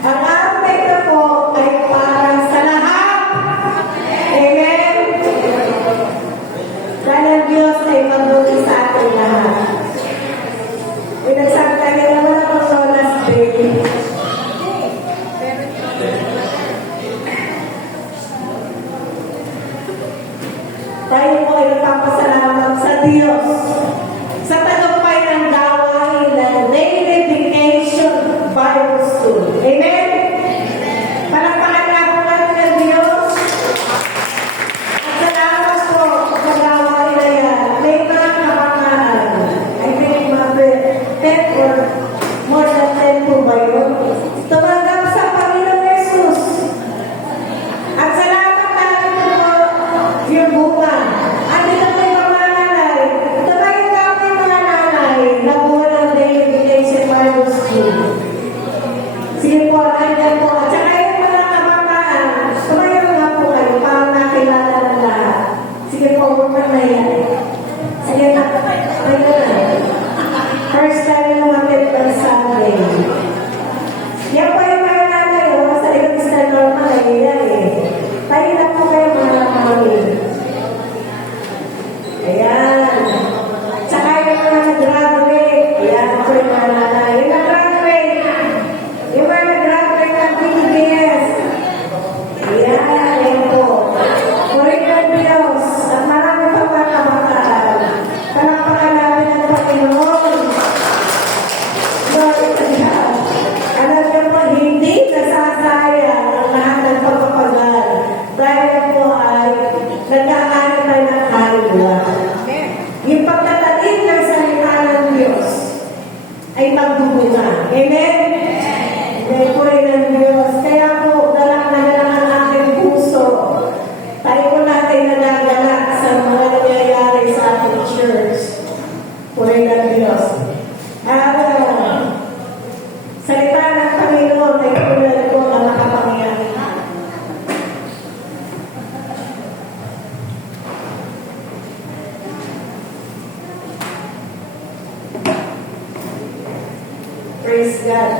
Ang update na po ay para sa lahat. Amen? Dahil ang Diyos ay mabuti sa ating lahat. Pinagsabi tayo naman ang Lolas Day. Tayo po ay nagpapasalamat sa Diyos sa tagumpay ng gawain ng Reification Bible School. Amen? Palakpakan na po natin ng Diyos. At salamat po sa gawain na yan. May mga kapangaan. I think mga 10 or more than 10 po ba yun? Tumanggap sa Panginoon Jesus. At salamat natin po yung bunga. Andito po yung mga nanay. Tumayo nga po yung mga nanay na buwan ng Reification Bible School. Sige po, nandiyan po. At saka yung mga kabataan, tumayo nga po kayo para nakilala ng lahat. Sige po, huwag kang nahiya. Sige na, tayo na. First time na lumapit ng Sunday. Yan po yung mga nanay, sa ibang style normal, nahiya eh. Tayo na po kayo mga kami. Ayan. Tsaka yung mga nag-graduate. Ayan po yung mga nanay. Yung nag-graduate. Yung mga nag-graduate ng PBS. Ayan. Ayan po. Purihin ng Diyos. At marami pa mga kabataan. Palakpakan natin ang Panginoon. Lord, ayan. Alam niyo po, hindi nasasayang ang lahat ng pagpapagal. Dahil po ay nagkakaroon tayo ng kaluluwa. Yung pagtatalim ng salita ng Diyos ay magbubunga. Amen? Dahil po rin ng Diyos. Kaya po, galak na galak ang aking puso. Tayo po natin nagagalak sa mga nangyayari sa ating church. Po rin ng Diyos. Salita ng Panginoon ay tulad po na makapangyari. Praise God.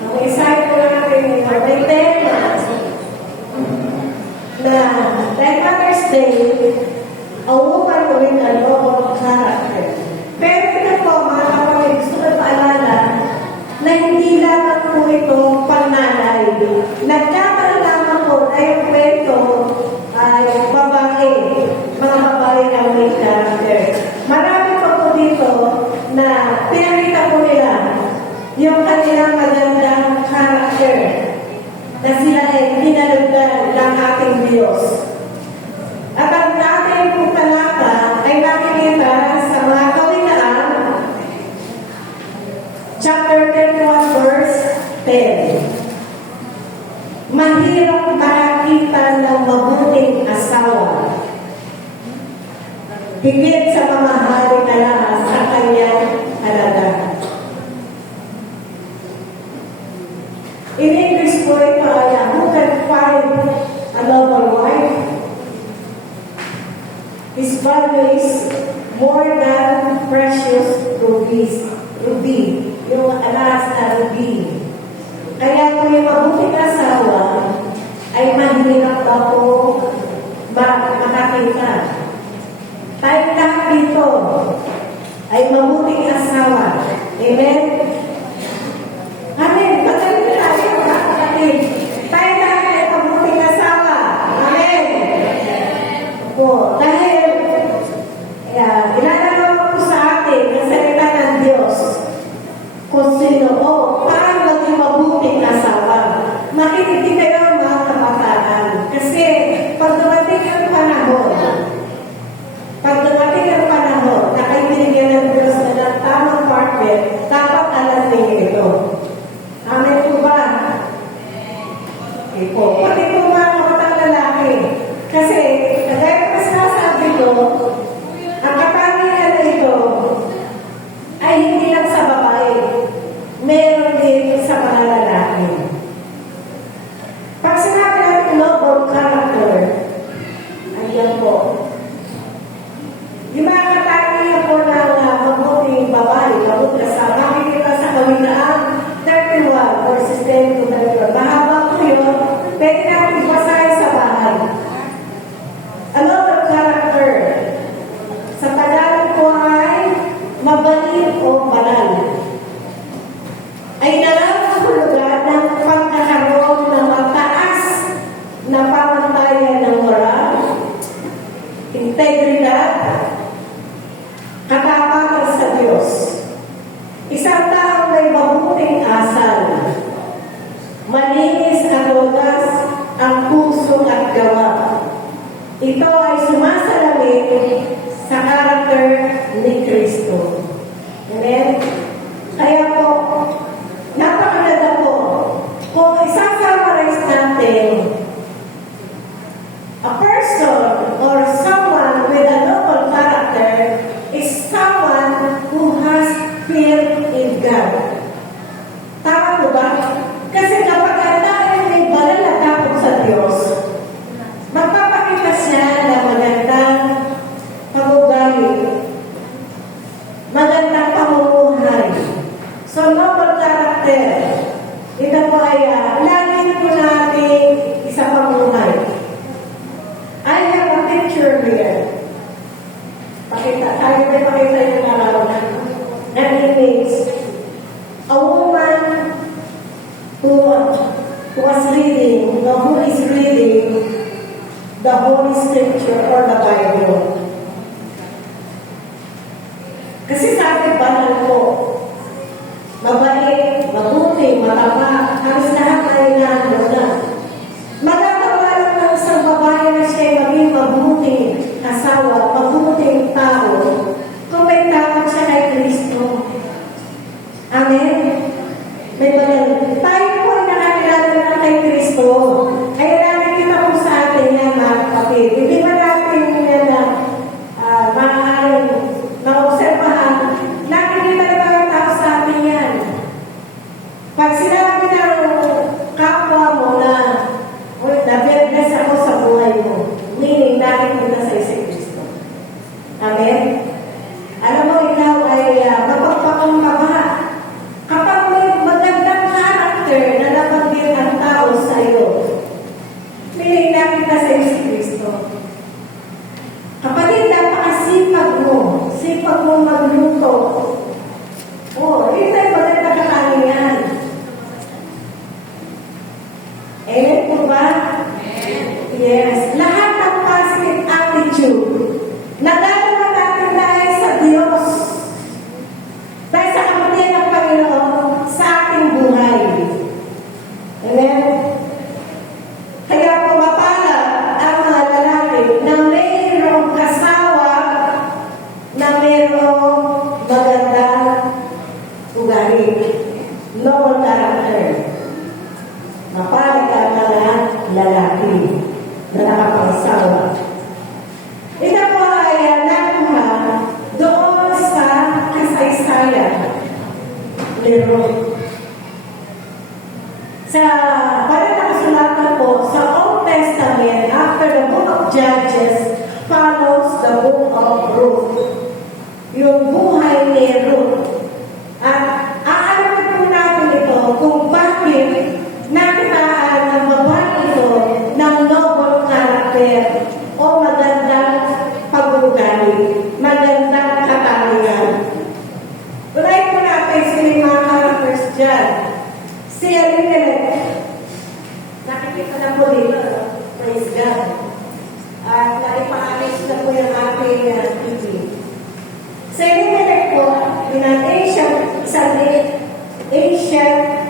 Okay, side po natin may tema na like Mother's Day, a woman with a noble character. Pero ito po, mga kapatid, gusto ko paalala na hindi lamang po ito pananay. Nagkakaroon lamang po na yung kwento ay babae, mga babae na may character. Marami pa po dito na pinakita po nila yung kanilang magandang character na sila ay dinalugdan ng ating Diyos. At ang ating pong talata ay nakikita sa mga Kawikaan, chapter 31, verse 10. Mahirap makakita ng mabuting asawa, higit sa mamahalin na lahat sa kanyang halaga. In English po ito ay who can find a noble wife? His value is more than precious rubies. Ruby. Yung alas na ruby. Kaya kung yung mabuting asawa ay mahirap pa po makakita. Tayo lahat dito ay mabuting asawa. Amen? Amen. Pagkalit na tayo, kapatid. Tayo lahat ay mabuting asawa. Amen? Po, dahil ilalarawan po sa atin ang salita ng Diyos kung sino paano maging mabuting asawa. Makikinig kayo mga kabataan. Kasi pag dumating ang panahon na kayo binigyan ng Diyos na tamang partner, dapat alam ninyo ito. Amen po ba? Okay po. Pati po mga kabatang lalaki. Kasi, kagaya pa sinasabi ko, ang katangian na ito ay hindi lang sa babae. Meron din sa mga lalaki. karogas ang puso at gawa. Ito ay sumasalamin sa karakter ni Kristo. Amen? Kaya po, napakalaga po, kung isa-summarize natin, a person or someone with a noble character is someone who has faith in God. Tama po ba? Kasi kapag tayo may banal na takot sa Diyos, magpapakita siya ng magandang pamugali, magandang pamumuhay. So, noble character, ito po ay lagi po natin isa pamuhay. I have a picture here. Tayo may pakita yung araw na an image. A woman who was reading, who is reading the Holy Scripture or the Bible. Kasi sabi banal po, mabait, mabuti, mataba, halos lahat ay nandun na. Magagawa lang ng isang babae na siya maging mabuting asawa, mabuting tao, kung may takot siya kay Kristo. Amen? May banal. Tayo po ay nakakilala na kay Kristo. Ay nakikita po sa atin yan, mga kapatid. Hindi ba natin yan na maaaring na-observahan? Nakikita na mga tao sa atin yan. Pag sinabi ng kapwa mo na na-bless ako sa buhay mo, meaning nakikita sa si Kristo. Amen? Alam mo, ikaw ay mapagpakang kabaha. Kapag may magandang character na nabanggit ang tao sa iyo, meaning nakita sa si Kristo. Kapatid, napakasipag mo. Sipag mo magluto. Ito ay magandang kakalingan. Amen po ba? Yes. Lahat ng positive attitude nagagawa natin dahil sa Diyos. Dahil sa kapatid ng Panginoon sa ating buhay. Amen? Kaya pumapala ang mga lalaki na mayroong kasawa na mayroong magandang ugali. Noble character. Mapalag ang mga lalaki na nakapangsawa. Ito po ay nakuha doon sa kasaysayan ni Ruth. Sa banal na kasulatan po, sa Old Testament, after the book of Judges, follows the book of Ruth. Yung buhay ni Ruth. At aalamin po natin ito kung bakit nakitaan ng babae ito ng noble character o magandang pag-ugali, magandang katangian. Unahin po natin sila yung mga characters dyan. Si Elimelech, nakikita na po dito, praise God. At naipaalis na po yung ating TV. Si Elimelech po, in an ancient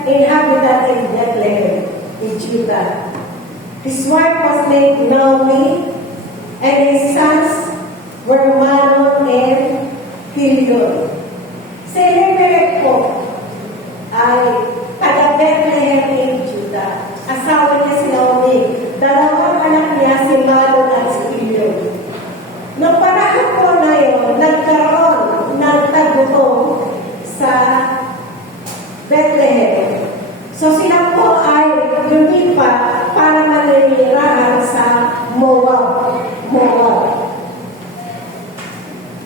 inhabitant in Bethlehem, in Judah. His wife was named Naomi, and his sons were Mahlon and Chilion. Si Elimelech po ay taga Bethlehem in Judah. Asawa niya si Naomi. Dalawang anak niya si Mahlon at si Chilion. Noong panahon po na yun, nagkaroon ng tagutong sa Bethlehem. So sila po ay lumipat para manirahan sa Moab.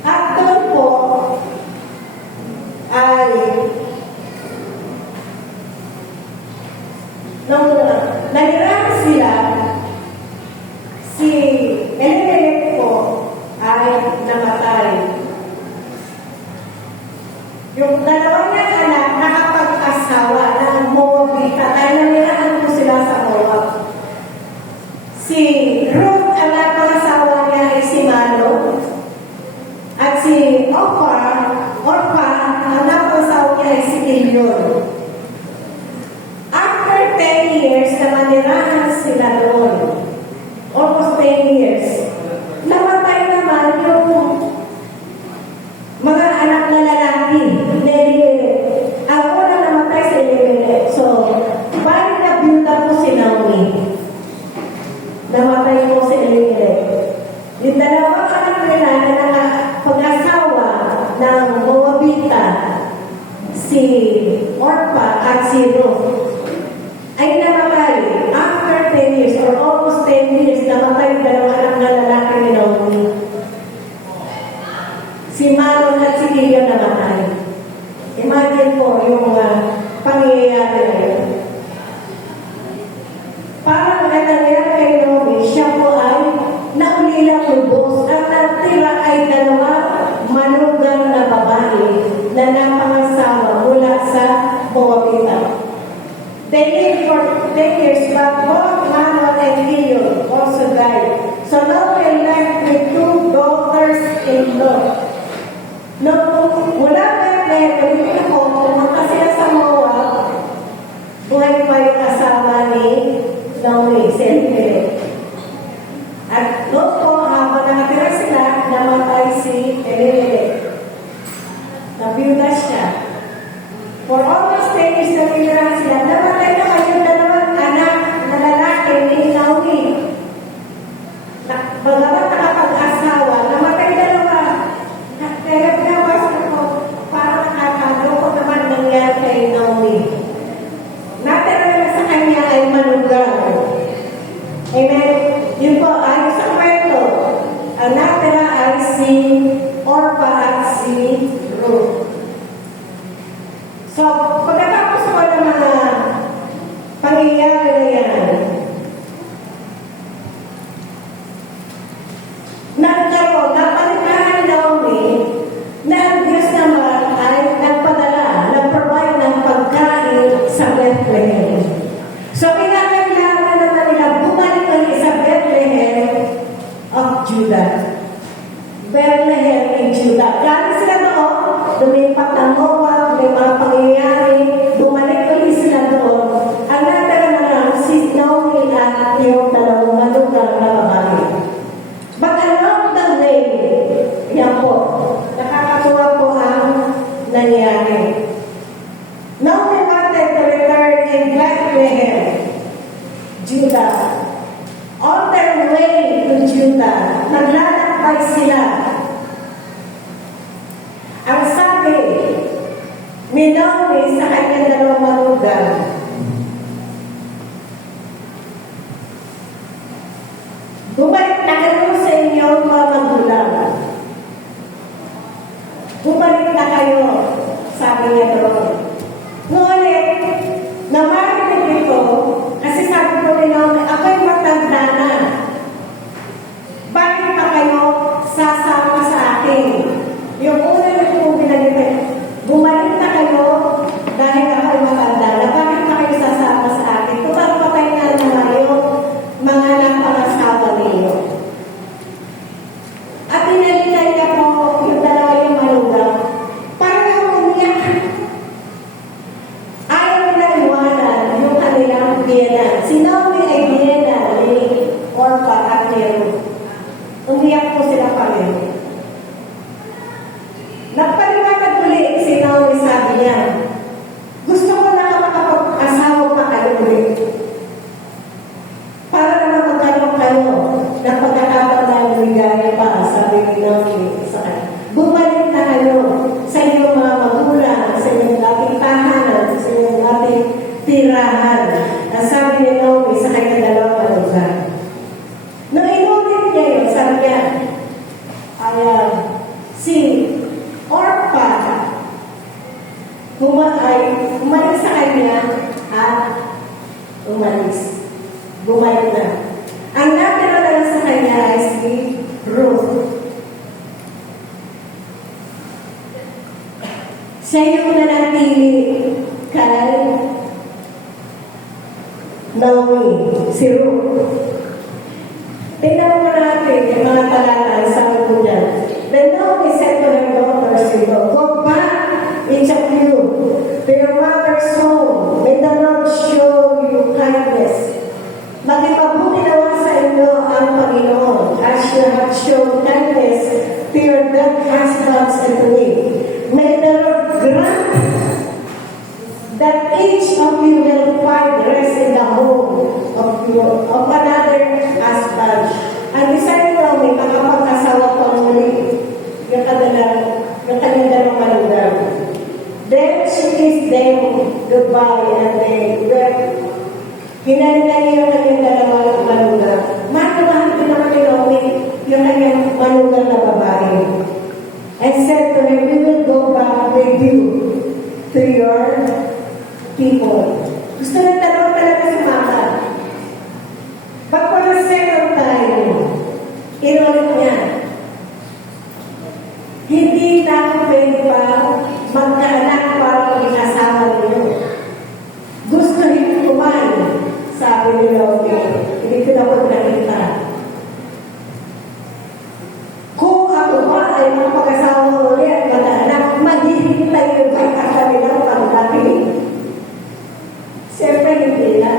At doon po ay nung nanirahan sila, si Elimelech po ay namatay. Yung dalawa niya anak nakapag-asawa ng Moabita dahil nanirahan po sila sa Moab. Si Ruth, anak ng asawa niya ay si Mahlon. At si Orpha, anak ng asawa niya ay si Chilion. After 10 years naman nanirahan sila doon. Almost 10 years. Namatay naman yung mga anak na lalaki. Ang una namatay si Elimelech. So, bali na build up po si Naomi. Namatay po si Elimelech. Yung dalawang anak nila na pag-asawa ng Moabita, si Orpah at si Ruth, ay namatay. After 10 years or almost 10 years, namatay yung dalawang anak na lalaki ni Naomi. Si Malon at si Kilion namatay. Imagine po yung pangyayari na yun. Parang nangyayari kay Naomi, siya po ay naulilang lubos. Ang natira ay dalawa manugang na babae na napangasawa mula sa Moabita. They lived for 10 years, but both Malon and Kilion also died. So Naomi left with 2 daughters-in-law. Nung mula Bethlehem, pumunta sila sa Moab, buhay pa yung asawa ni Naomi, si Elimelech. At noon po, habang nakatira sila, namatay si Elimelech. Nabiyuda siya. For almost 10 years na tinira sila, namatay naman yung dalawang anak na lalaki ni Naomi. Bagamat nakapag-asawa, namatay dalawa. Kaya pinabasa ko, parang nakakalo ko naman nangyari kay Naomi. Natira na sa kanya ay manugang. Amen? Yun po, ayos sa kwento. Ang natira ay si Orpah at si Ruth. So, pagkatapos ko ng mga pangyayari na yan, napalikahan Naomi na ang Diyos naman ay nagpadala, nag-provide ng pagkain sa Bethlehem. So, kinakailangan naman nila bumalik ulit sa Bethlehem of Judah. Bethlehem in Judah. Galing sila doon, lumipat ng Moab, may mga pangyayari, bumalik ulit sila doon. Ang natira na lang, si Naomi at yung dalawang manugang na babae. But along the way, yan po, nakakatuwa po ang nangyari. Naomi wanted to return in Bethlehem, Judah. On their way to Judah, naglalakbay sila. Ang sabi ni Naomi sa kanyang dalawang manugang, bumalik na kayo sa inyong mga magulang. Bumalik na kayo, sabi niya doon. Ngunit, namarinig ito, kasi sabi ko rin Naomi, ako'y matanda na. Bakit pa kayo sasama sa akin? Yung una na kong pinagipin, bumalik na kayo dahil ako'y matanda na. Bakit pa kayo sasama sa akin? Kung patay na naman yung mga napangasawa ninyo. At pinalitan niya po yung dalawa yung malugang. Parang umiyak. Ayaw nila iwanan yung kanilang biyenan. Si Naomi ay biyenan ni Orpah at ni Ruth. Umiyak po sila pa rin. Nagpaliwanag ulit si Naomi, sabi niya, gusto ko na makapag-asawa pa kayo ulit. Para naman magkaroon kayo ng pagkakataon na ligaya pa, sabi ni Naomi sa kanya. Bumalik na kayo sa inyong mga magulang, sa inyong dating tahanan, sa inyong dating tirahan. Ang sabi ni Naomi sa kanyang dalawang manugang. Nung inulit niya yun, sabi niya, si Orpah umalis sa kanya at umalis. Bumalik na. Ang natira na lang sa kanya ay si Ruth. Siya yung nanatili kay Naomi, si Ruth. Tingnan mo natin yung mga talata, sabi ko dyan. Then Naomi said to her daughters-in-law, go back, each of you, to your mother's home. May the Lord show you kindness and they were hinanda niya yung kanyang dalawang manugang. Mahal din naman ni Naomi yung kanyang manugang na babae. And said to him, we will go back with you to your people. Gusto na tanong talaga si Mama. But for the second time, inulit niya, hindi na ako pwede pa magkaanak para mag-asawa ninyo. Gusto rin kumain, sabi ni Naomi. Hindi ko na nakita. Kung ako ba ay magpag-asawa ulit at mag-anak, maghihintay yung pagkakasal nilang pagdating. Siyempre hindi na.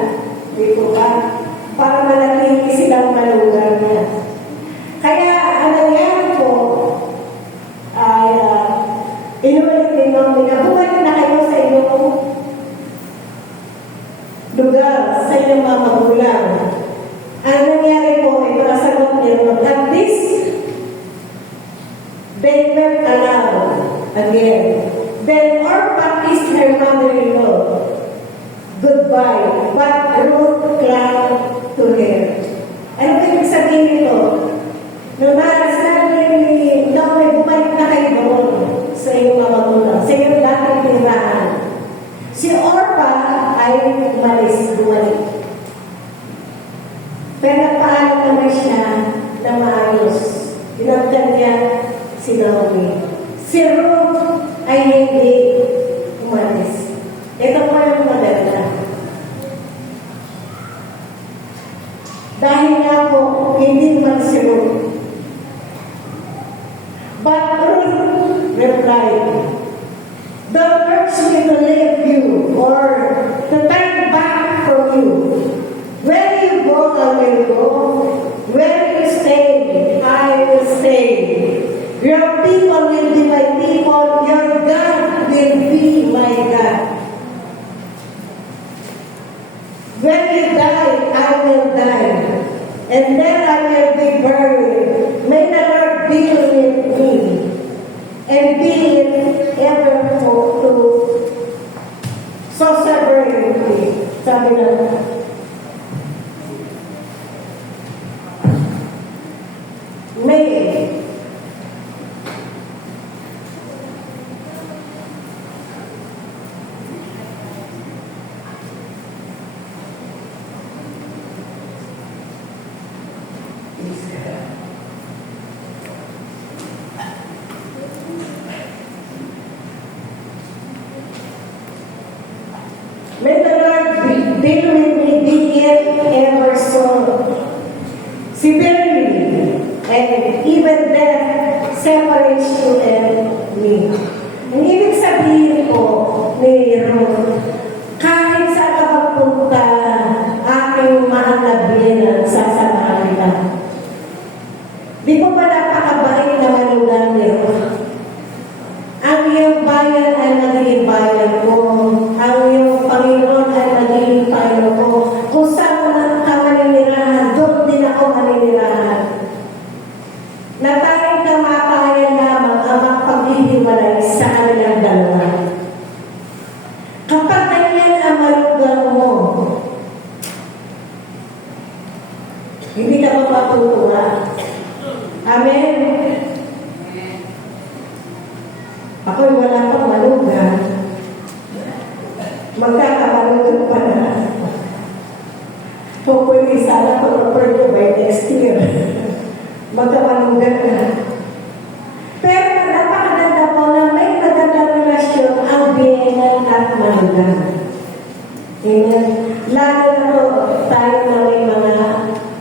Hindi ko ba? Para manatili silang malugar niya. Kaya, ano yan po, ay inulit din namin na bumalik na kayo sa inyong lugar, sa inyong mga magulang. Ang nangyari po, ito nasagot niyo, at this, they were allowed again. Then Orpah kissed her mother-in-law goodbye, but Ruth clung to her. Ano ba yung sabihin ito? Nung sabi ni Naomi, bumalik na kayo doon sa iyong mga magulang, sa iyong dating tinirahan. Si Orpah ay bumalik. Pero nagpaalam naman siya na maayos. Dinagdan niya si Naomi. Si Ruth ay hindi umalis. Ito po yung maganda. Dahil nga po, hindi umalis si Ruth. But Ruth replied, don't urge me to leave you or to turn back from you. Where you go, I will go. Where you stay, I will stay. Your people will be my people. Your God will be my God. When you die, I will die. And then I will be buried. May the Lord be with me. And be it ever to so severely. Sabi na, may May the Lord be with me, be it ever so severely, and even death separates you and me. Ang ibig sabihin po ni Ruth, kahit saan ka magpunta, aking mahal na biyenan, sasamahan kita. Di po ba napakabait na manugang ni Ruth? Ang iyong bayan ay magiging bayan ko. Ang iyong Panginoon ay magiging Panginoon ko. Kung saan ka maninirahan, doon din ako maninirahan. Na tayong kamatayan lamang ang magpaghihiwalay sa kanilang dalawa. Kapag ganyan ang malugang mo, hindi ka mapatutuwa. Amen? Ako'y wala pang malugang. Magkakamalugod pa na. Hopefully, sana pa-refer nyo by next year. Magkamalugan na. Pero napakaganda po na may magandang relasyon ang biyenan at malugan. Amen. Lalo na po tayo na may mga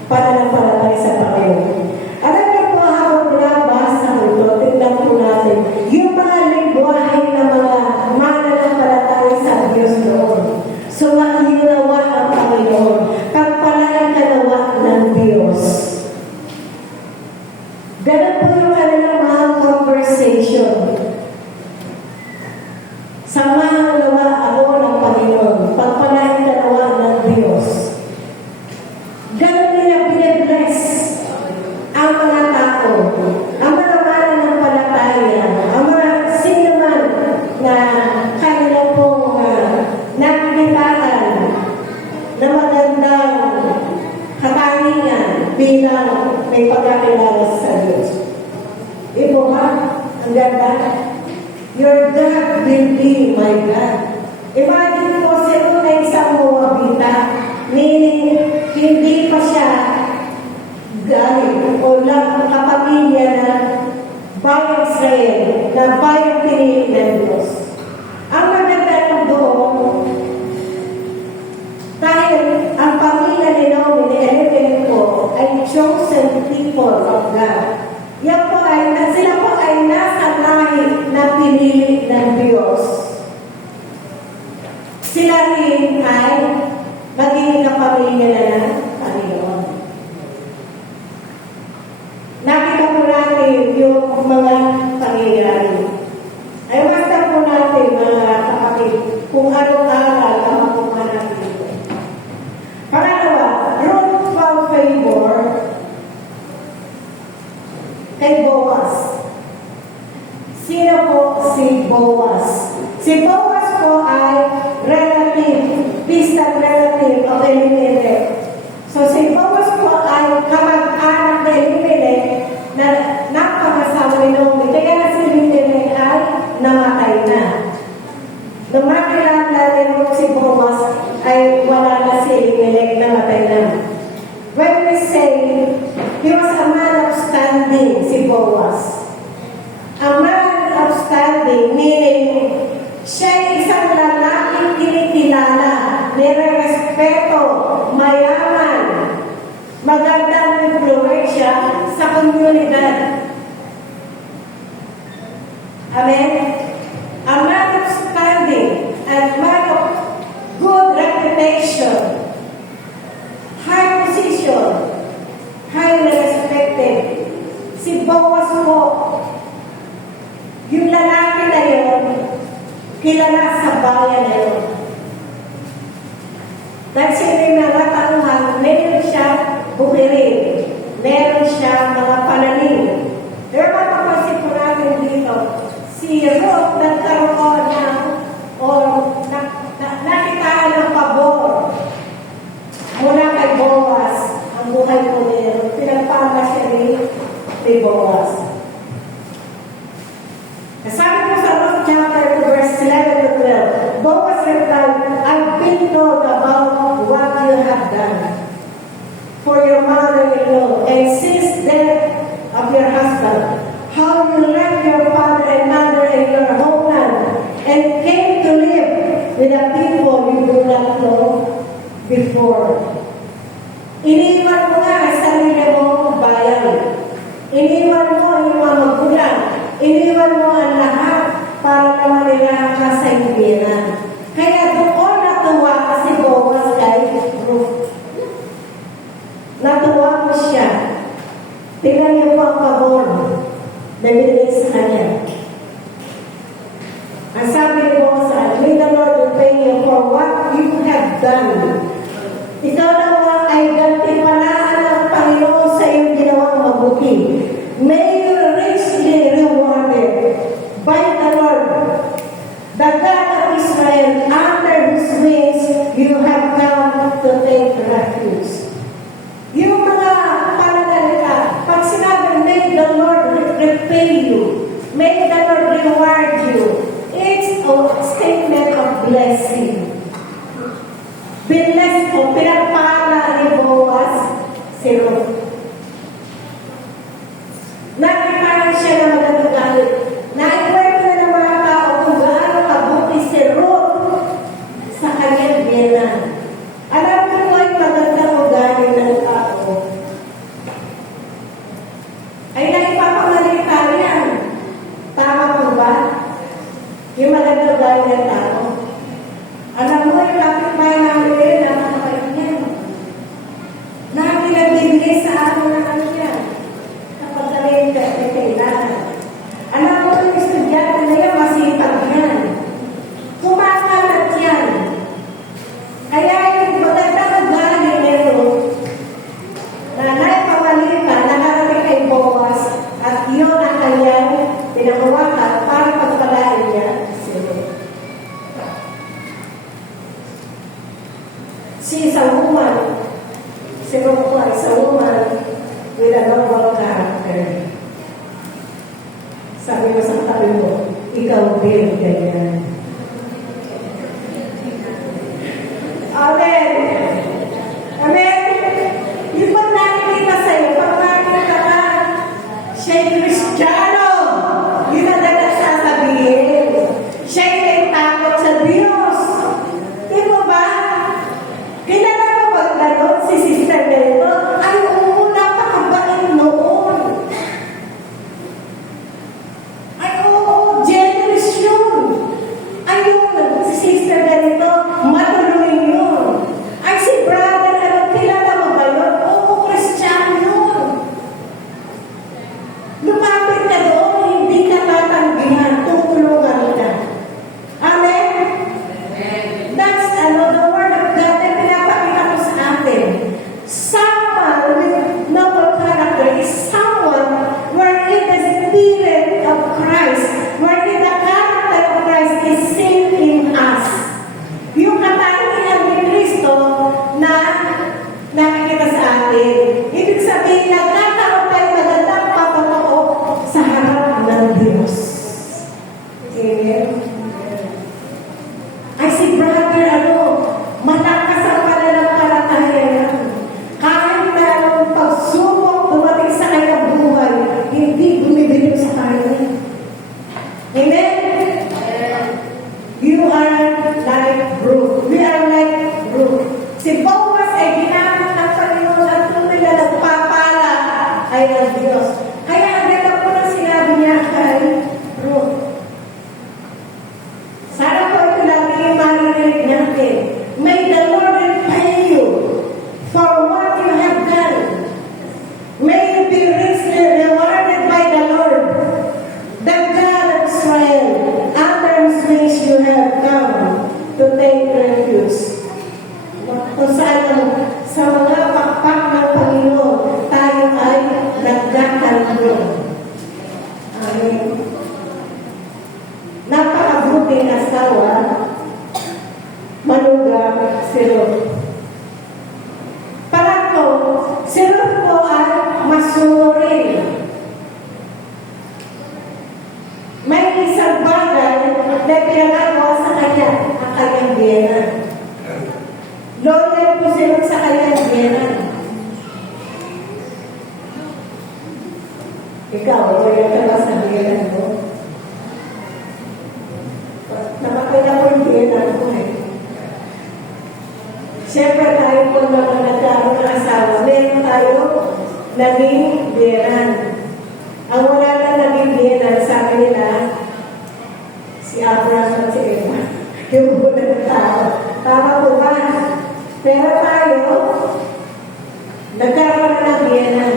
pananampalatay sa Panginoon. Alam niyo po, habang binabasa ko ito, tingnan po natin, yung mga lingwahe ng mga mananampalatay sa Diyos noon. Sumahinawa ang Panginoon. Pagpalain kanawa ng Diyos. Ganun po yung kanilang mga conversation. Samahan nawa ako ng Panginoon. Pagpalain kanawa ng Diyos. na magandang katangian bilang may pagkakilala sa Diyos. Ito ba? Ang ganda. Your God will be my God. Imagine po sino na isang Moabita, meaning hindi pa siya galing o lang kapamilya na bayang Israel, na bayang pinili ng Diyos. Ang maganda ng doon, dahil ang pamilya ni Naomi ni Elimelech po ay chosen people of God. Yan po sila po ay nasa lahi na pinili ng Diyos. Sila rin ay magiging kapamilya na ng Panginoon. Nakita po natin yung mga pangyayari. Ay basta po natin mga kapatid kung anong aral ang makuha natin dito. Pangalawa, Ruth found favor kay Boaz. Sino po si Boaz? Si Boaz po ay distant relative of Elimelech. So si Boaz po ay kamag-anak na Elimelech na napakasawa ni Naomi. Kaya na si Elimelech ay namatay na. Nung makilala rin si Boaz ay wala na si Elimelech, namatay na. When we say he was a man of standing, si Boaz. A man of standing, meaning siya ay isang lalaking kinikilala, nire-respeto, mayaman, magandang influensya sa komunidad. Amen? A man of standing and man of good reputation, high position, highly respected. Si Boaz po, yung lalaki na yun, kilala sa bayan na yun. Dahil siyempre mga tanungan, meron siya bukirin, meron siya mga pananim. Pero mapapansin po natin dito, si Ruth nagkaroon ng, o nakitaan ng pabor mula kay Boaz, ang buhay po niya. Pinagpala siya ni Boaz. Sabi ko sa Ruth chapter 2, verse 11 to 12, Boaz replied, I've been told about what you have done for your mother-in-law, and since death of your husband, how you left your father and mother in your homeland, and came to live with a people you do not know before. Iniwan mo nga ang sarili mo bayan. Iniwan mo ang mga magulang. Iniwan mo ang lahat para naman nila ka sa imbiran. Kaya doon natuwa kasi Boaz kay Ruth. Natuwa mo siya. Tingnan niyo po ang pabor na binigay sa kanya. Ang sabi ni Boaz, may the Lord will pay you for what you have done. Ikaw naman ay gantipalaan ng Panginoon sa iyong ginawang mabuti. May you richly rewarded by the Lord, the God of Israel, under whose wings you have come to take refuge. Yung mga pananalita, pag sinabi, may the Lord repay you, may the Lord reward you, it's a statement of blessing. Binless o pinagpala ni Boaz si Ruth. Nakitaan siya na magandang. Naikwento na ng mga tao kung gaano kabuti si Ruth sa kanyang biyanan. Alam ko po ay magandang ugali ng tao. Ay naipapamalita yan. Tama po ba? Yung magandang ugali ng tao. Alam mo, yung kapit bahay namin rin, napakabait niya. Na pinagbibigay sa She is a woman. Si Rocco is a woman with a noble character. Sabi mo sa tabi mo, ikaw din ganyan. Amen. Amen. Yung pag nakikita sa'yo, pag nakikita ka, siya'y Kristiyano. Yun ang nagsasabihin. Siya'y may takot sa Diyos. Di mo ba? Kilala mo ba gano'n si Sister ganito? Ay, oo, napakabait noon. Ay, oo, generous yun. Ayun, si Sister ganito, matuloy yun. Ay, si Brother, ano, kilala mo ba yun? Oo, Kristiyano yun. Lumapit ka doon, hindi ka tatanggihan, tutulungan ka. Amen? That's the word of God na pinapakita ko sa atin. Someone with noble character is someone wherein the Spirit of Christ, wherein the character of Christ is seen in us. Yung katangian ni Kristo na nakikita sa atin. Ibig sabihin, nagkakaroon tayo magandang papatao sa harap ng Diyos. Amen? Ay, si Brother, malakas ang pananampalataya. Kahit na pagsubok dumating sa kanyang buhay, hindi bumibiling sa kanya. Amen? You are like Ruth. We are like Ruth. Si Boaz ay ginamit ng Panginoon at tunay na nagpapala ay ng Diyos. Kaya ang ganda po na sinabi niya kay Ruth. Sana po ito lagi yung maririnig natin. May the Lord repay you for what you have done. May you be richly rewarded by the Lord, the God of Israel, under whose wings you have come to take refuge. Kung saan sa mga pakpak ng Panginoon, tayo ay nagkakalbon. Amen. Napakabuting asawa, manugang si Ruth. Pangatlo, si Ruth po ay masunurin. May isang bagay na pinagagawa sa kanya, ang kanyang biyena. Loyal po si Ruth sa kanyang biyena. Ikaw, loyal ka ba sa biyena mo? Napakita ko yung biyena ko eh. Siyempre tayo po naman nagkaroon ng asawa. Meron tayo naging biyenan. Ang wala na naging biyenan, sabi nila, si Abraham at si Eva. Yung unang tao. Tama po ba? Pero tayo, nagkaroon na ng biyenan.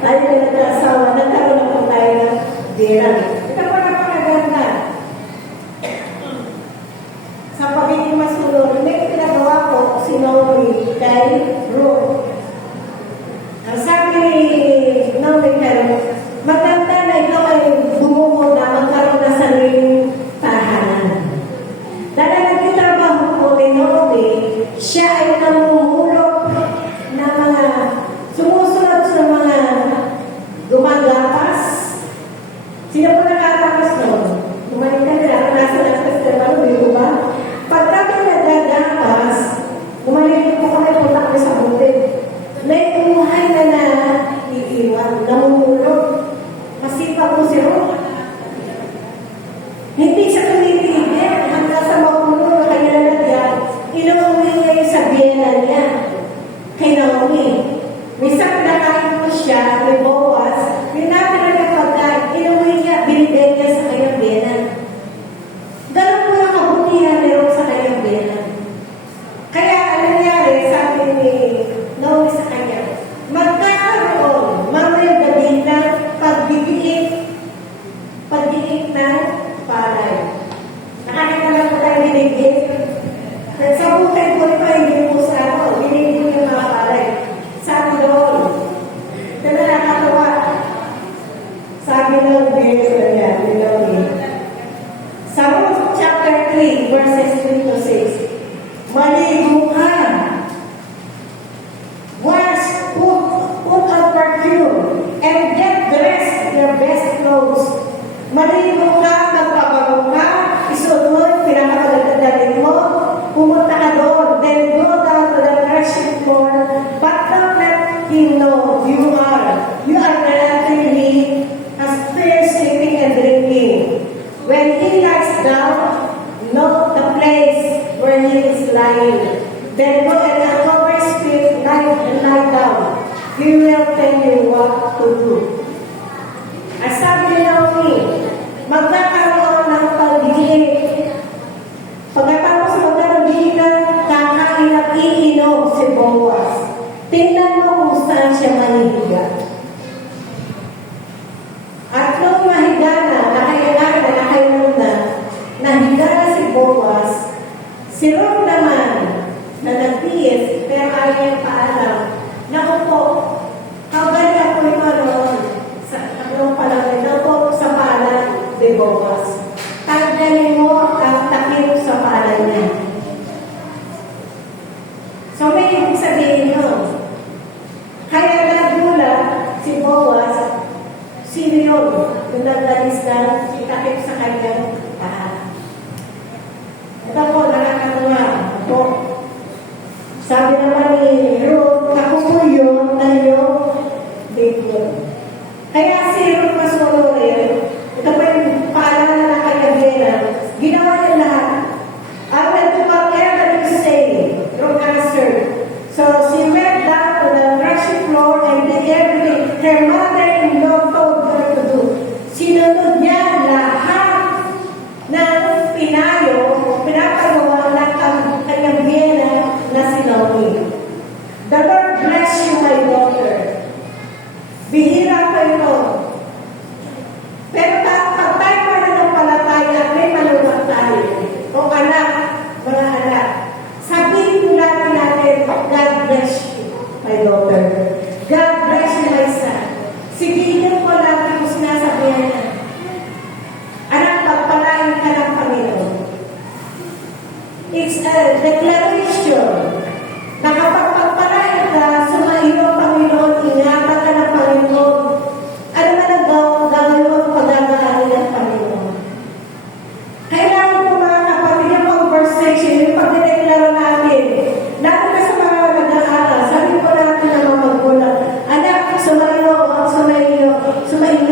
Tayo na nagkasawa, nagkaroon na po tayo ng biyenan. Ito po napakaganda. Sa pagiging masunod, may pinagawa po si Naomi kay Ruth. Ang sabi ni Naomi kay Ruth, maganda na ikaw ay bumuo na magkaroon na sariling tahanan. Dahil nagtitrabaho po ni Naomi, siya ay namumulot na mga sumusunod sa mga gumagapas. Sino po nakatakas noon? Kumalik ka nila, kung nasa nasa trabaho, di ba? Pagka nagagapas, kumalik po kami punta kami sa butin. May umuhay na iiwan, lying. Then go and uncover his feet, lie down. He will tell you what to do. At sabi ni Naomi, magkakaroon ng pag-ibig. Pagkatapos magkaroon ng kakain at iinom si Boaz. Tingnan mo kung saan siya mahihiga. At nung mahiga na, nakainom na, nahiga na si Boaz, si Ruth naman, na nagtiis, pero ayaw niya paalam, naku po, kagaya ko ito noon, noong palagay, naku sa pala ni Boaz. Tanggalin mo ang takip sa pala niya. So may ibig sabihin yun. Kaya nagulat si Boaz, sino yun? Yung naglalis na takip sa kanyang paa. Ito po, nakakatuwa po. Sabi naman ni Ruth, ako po yun na yung bigyan. Kaya si Ruth Masunurin, ito pa yung paalala na kanyagera, ginawa niya lahat. I will do whatever you say, Ruth answered. So she went down to the threshing floor and did everything her mother-in-law told her to do. Sinunod niya lahat ng pinapagawa ng kanyang biyena na si Naomi. The Lord bless you, my daughter. Bihira ko ito. Pero pag tayo mananampalataya at may maluwag tayo, o anak, mga anak, sabihin natin, God bless you, my daughter. God bless you, my son. Sigilan ko lagi kung sinasabihan niya, anak, pagpalain ka ng Panginoon. It's a declaration na kapag pagpalain ka, sumayo ang Panginoon, ingatan ka ng Panginoon. Ano na gagawin mo ang pagdadaanin ng Panginoon? Kailangan po mga kapatid yung conversation, yung pagdideklaro natin. Lalo na sa mga nag-aaral, sabi po natin na mga magulang, anak, sumayo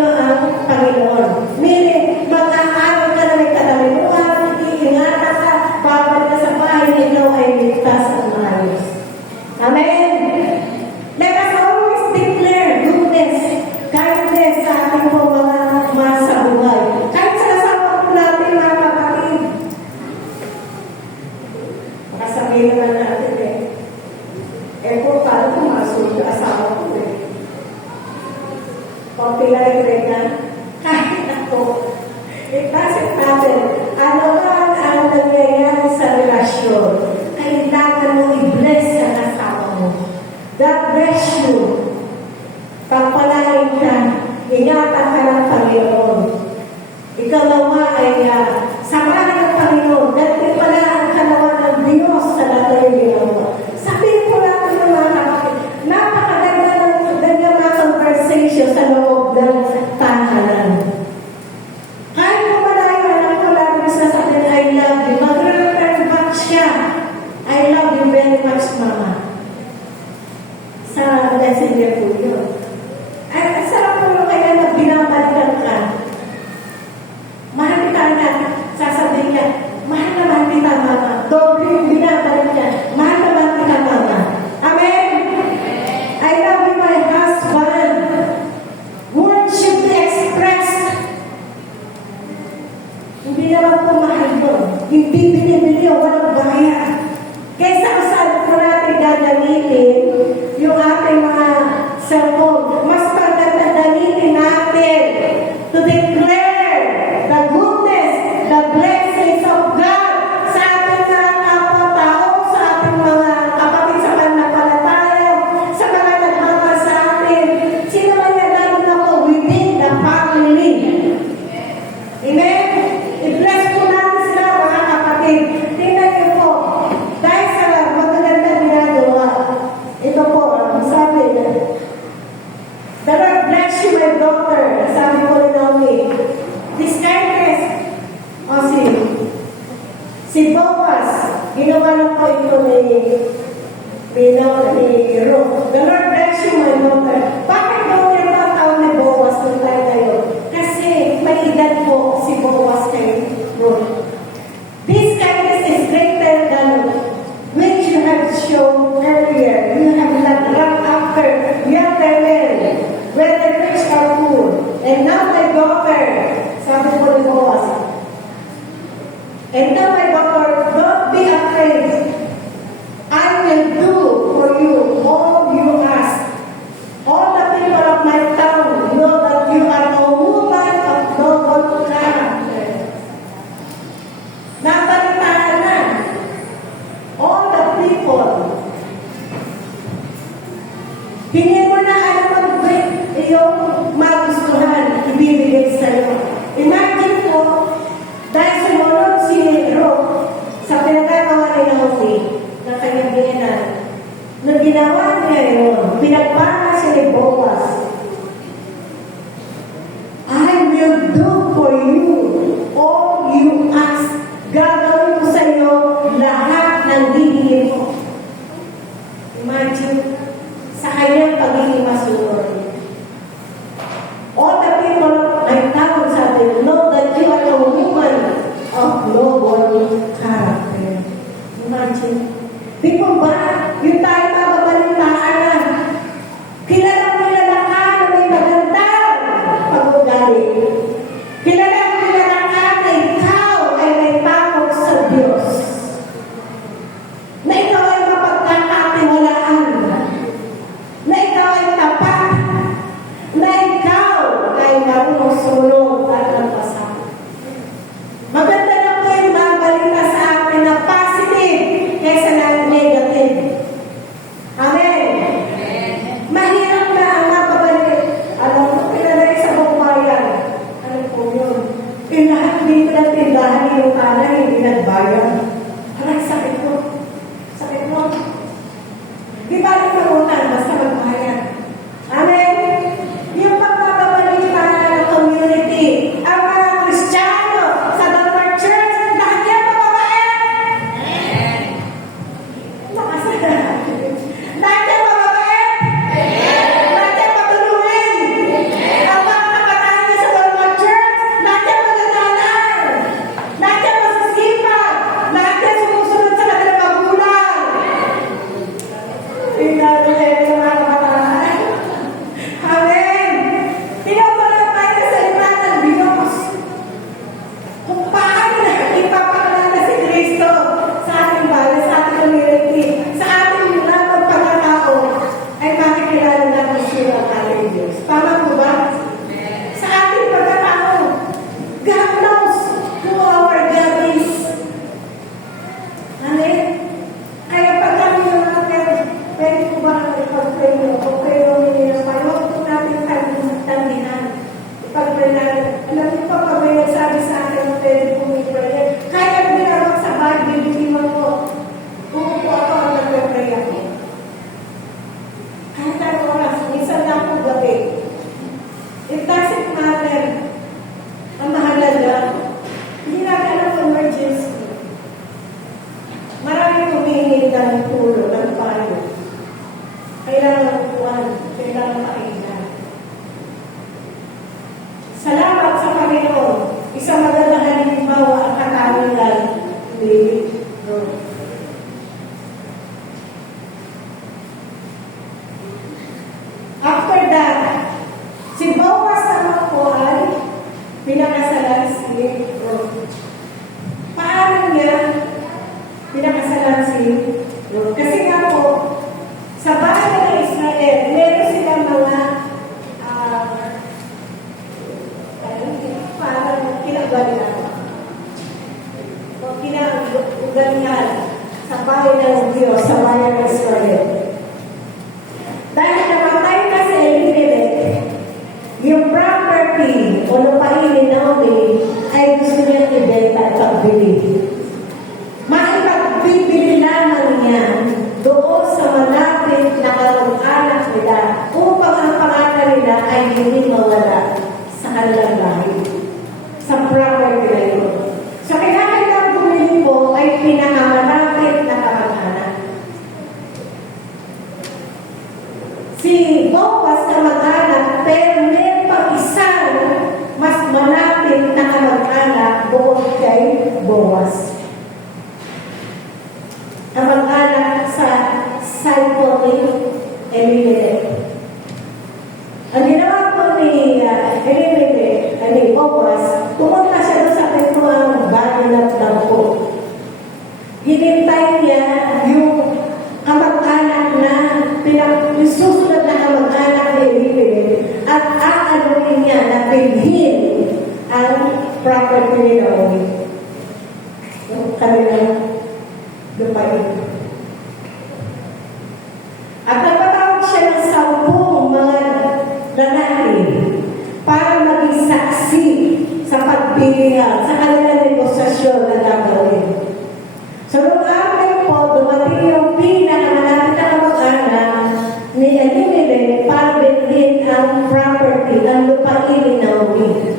ang Panginoon. Meaning, mag-aaral ka na may katalimuhan, iingatan ka, babalik ka sa bahay na ikaw ay ligtas at maayos. Amen? Let us always declare goodness, kindness sa ating po mga sa buhay. Kahit sa asawa po natin, mga kapatid. Makasabihin naman natin po, paano pumasok yung asawa ko Copyright na, kahit ako. It doesn't matter. Ano man ang nangyayari sa relasyon, kailangan mo i-bless ang asawa mo. God bless you. Pagpalain ka, ingatan ka ng Panginoon. Ikaw naman ay samahan ng Panginoon. Dahil pala ang kanawa ng Diyos sa lahat ng ginawa. Sabihin po natin ng mga kapatid, napakaganda ng ganyan na conversation sa loob ng tahanan. Kahit po malayo, alam ko lagi sa atin, I love you. Mag-return back siya. I love you very much, Mama. Sa messenger po yun. Ay, sarap po yung kaya na binabalikan ka. Mahal kita na, sasabihin niya, mahal naman kita, Mama. Doble yung binabalik niya, mahal naman kita, Mama. Amen? I love you, my husband. Words should be expressed. Hindi naman po mahal yun. Hindi binibili o walang gaya. Kaysa masabi po natin gagamitin yung ating mga cellphone, mas maganda gamitin natin to declare the goodness, the blessings of God sa ating mga kapwa-tao, sa ating mga kapatid sa pananampalataya, sa mga nagmamahal sa atin. Sino man yan, lalo na po within the family. Amen? I-bless po natin sila, mga kapatid. Tingnan niyo po, dahil sa magaganda ginagawa, ito po, sabi na, the Lord bless you, my daughter. Sabi ko rin Naomi, this kindness, si Boaz, ginawa na po ito ni Ruth. The Lord bless you, my daughter. Bakit daw niya mga tao ni Boaz nung tayo? Kasi may edad po si Boaz kay Ruth. This kindness is greater than ginawa niya yun. Pinagpala siya ni Boaz. I will do for you all you ask. Gagawin ko sa iyo lahat ng hihingin mo. Imagine, sa kanyang pagiging masunod. All the people ay tawag sa atin, know that you are a woman of noble character. Imagine. Di po ba, yung tayo mababalitaan na, kilala ka na may magandang pag-ugali. Kilala ka na ikaw ay may tawag sa Diyos. Na ikaw ay mapagkakatiwalaan. Na ikaw ay tapat. Na ikaw ay marunong sumunod at magpasama. Maganda na po yung babalita sa atin na positive kaysa na negative. Amen. Mahirap na ang nababalita. Alam mo, pinalagay sa buong bayan. Ano po yun? Lahat dito na tindahan yung tanay, hindi nagbayan. Aray, sakit mo. Sakit mo. Di ba rin mabutan, basta magbayan. Amen. Yung pagbabalita ng community, ang mga Kristiyano sa Dalmar Church, lahat yan mababait. Makasala. Lahat yan mababait. Lahat yan matulungin. Ang mga kabataan niya sa Dalmar Church, lahat yan magagalang. Lahat yan masasipag. Lahat yan sumusunod sa kanilang magulang. Tingnan mo kayo sa mga kabataan. Amen. Tinutulungan tayo sa iman ng Diyos. Kung paano na ipapakilala si Kristo sa ating bayan, sa ating community, sa ating lamang pagkatao, ay makikilala natin siya ang ating Diyos. Tama po ba? Sa ating pagkatao, God knows who our God is. Amen? Kaya pag kami natin, pwede po ba ipag-pray mo? O pray mo nila, huwag po natin tanggihan. Ipag-pray natin. Alam niyo pa pa may nagsabi sa akin, pwede po may prayer. Kaya ginawag sa bahay, bibigyan ko. Pupupo ako ang nagpapray ako. Kahit ano oras, minsan lang po gabi. It doesn't matter. Ang mahalaga, hindi natin ang emergency. Maraming humingi ng tulong, ng payo. Kailangan upuan, kailangan pakinggan. Salamat sa Panginoon. Isang magandang halimbawa ang katanungan ni Lord. After that, si Boaz naman po ay pinakasalan si Ruth. Paano niya pinakasalan si Ruth? Kasi nga po, sa bahay ng Israel, meron silang mga parang kinagalian. O kinagalian sa bahay ng Diyos, sa bahay ng Israel. Dahil namatay na si Elimelech, yung property o lupain ni Naomi ay gusto niya ibenta at pagbili. Maipagbibili lamang niya doon sa malapit na kamag-anak nila upang ang pangalan nila ay hindi mawala sa kanilang bahay. Sa property na yun. So, kailangan bumili po ay pinakamalapit na kamag-anak. Si Boaz kamag-anak, pero may pag-isang mas malapit na kamag-anak bukod kay Boaz. Kamag-anak sa side po ni Elimelech. Ang ginawa po ni Elimelech, ni Boaz, pumunta siya doon sa pintuang bayan ng po. Hinintay niya yung kamag-anak na susunod na kamag-anak ni Elimelech at aanunin niya na bilhin ang property ni Naomi. Yung kanilang lupain. At nagpatawag siya ng 10 mga lalaki para maging saksi sa pagpilihan sa kanilang negosasyon na gagawin. So, nung araw po, dumating yung pinakamalapit na kamag-anak kanyang property, ang lupain ni Naomi.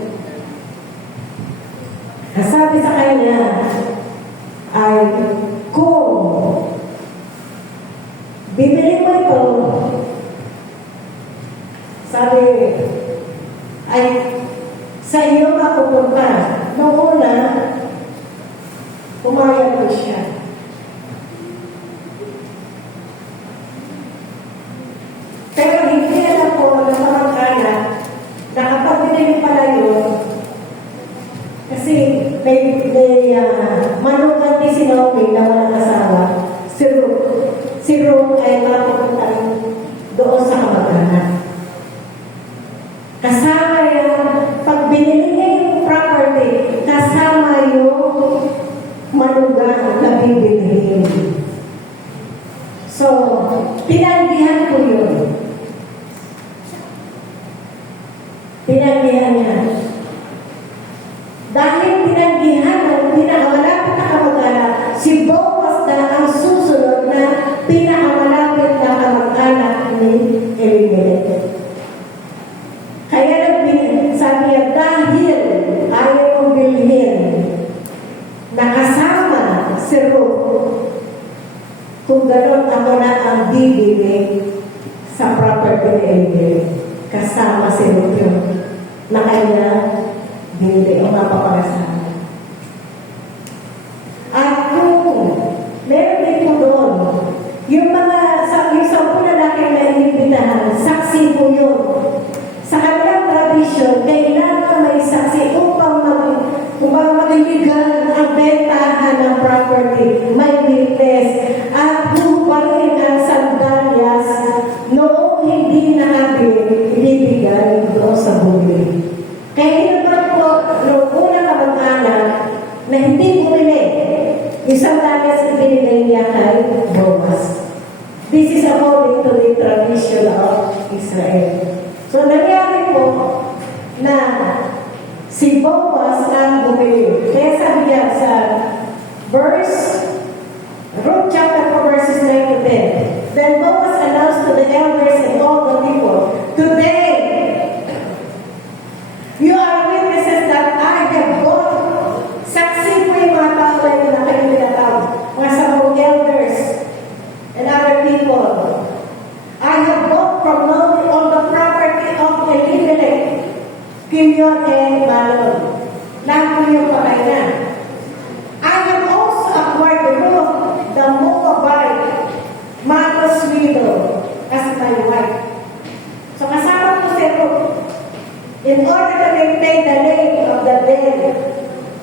Sabi sa kanya ay, kung bibili mo ito, sabi, ay sa iyo mapupunta. Noong una, pumayag ko siya. Pero hindi alam ko na pamangkala na kapag binili pala yun, kasi may manugang ni si Naomi na walang asawa, si Ruth ay mapupunta doon sa kamag-anak. Kasama yung, pag binili niya yung property, kasama yung manugang na bibilihin. So, pinanggihan ko yun. Pinanggihan niya. Dahil pinanggihan ng pinakamalapit na kamag-anak, si Boaz na ang susunod na pinakamalapit na kamag-anak ni Elimelech. Kaya sabi niya, dahil ayaw mong bilhin, nakasama si Ruth, kung gano'n ako na ang bibili sa property ni Elimelech. Kasama si Ruth yun na kanya binili o mapapangasahan. At kung meron dito doon, yung mga yung 10 lalaki na inibitahan, saksi po yun. Sa kanilang tradisyon, kailangan may saksi upang magiligan ang bentahan ng property, may witness, at huhuparin ang sandalyas noong hindi ibibigay doon sa bumili. Kaya naman po, noong unang kamag-anak na hindi bumili, isang sandalyas ibinigay niya kay Boaz. This is according to the tradition of Israel. So, nangyari po na si Boaz ang bumili. Kaya sabi niya sa Ruth chapter 4 verses 9 to 10. Then Boaz announced to the elders and all the people, today, you are witnesses that I have bought. Saksi po yung mga tao na yun na kayo pinatawag. Mga 10 elders and other people. I have bought from Naomi on the property of Elimelech, Kilion and Malon. Lahat po yung patay na. I have also acquired Ruth, the Moabite, Malon's widow, as my wife. So kasama po si Ruth. In order to maintain the name of the dead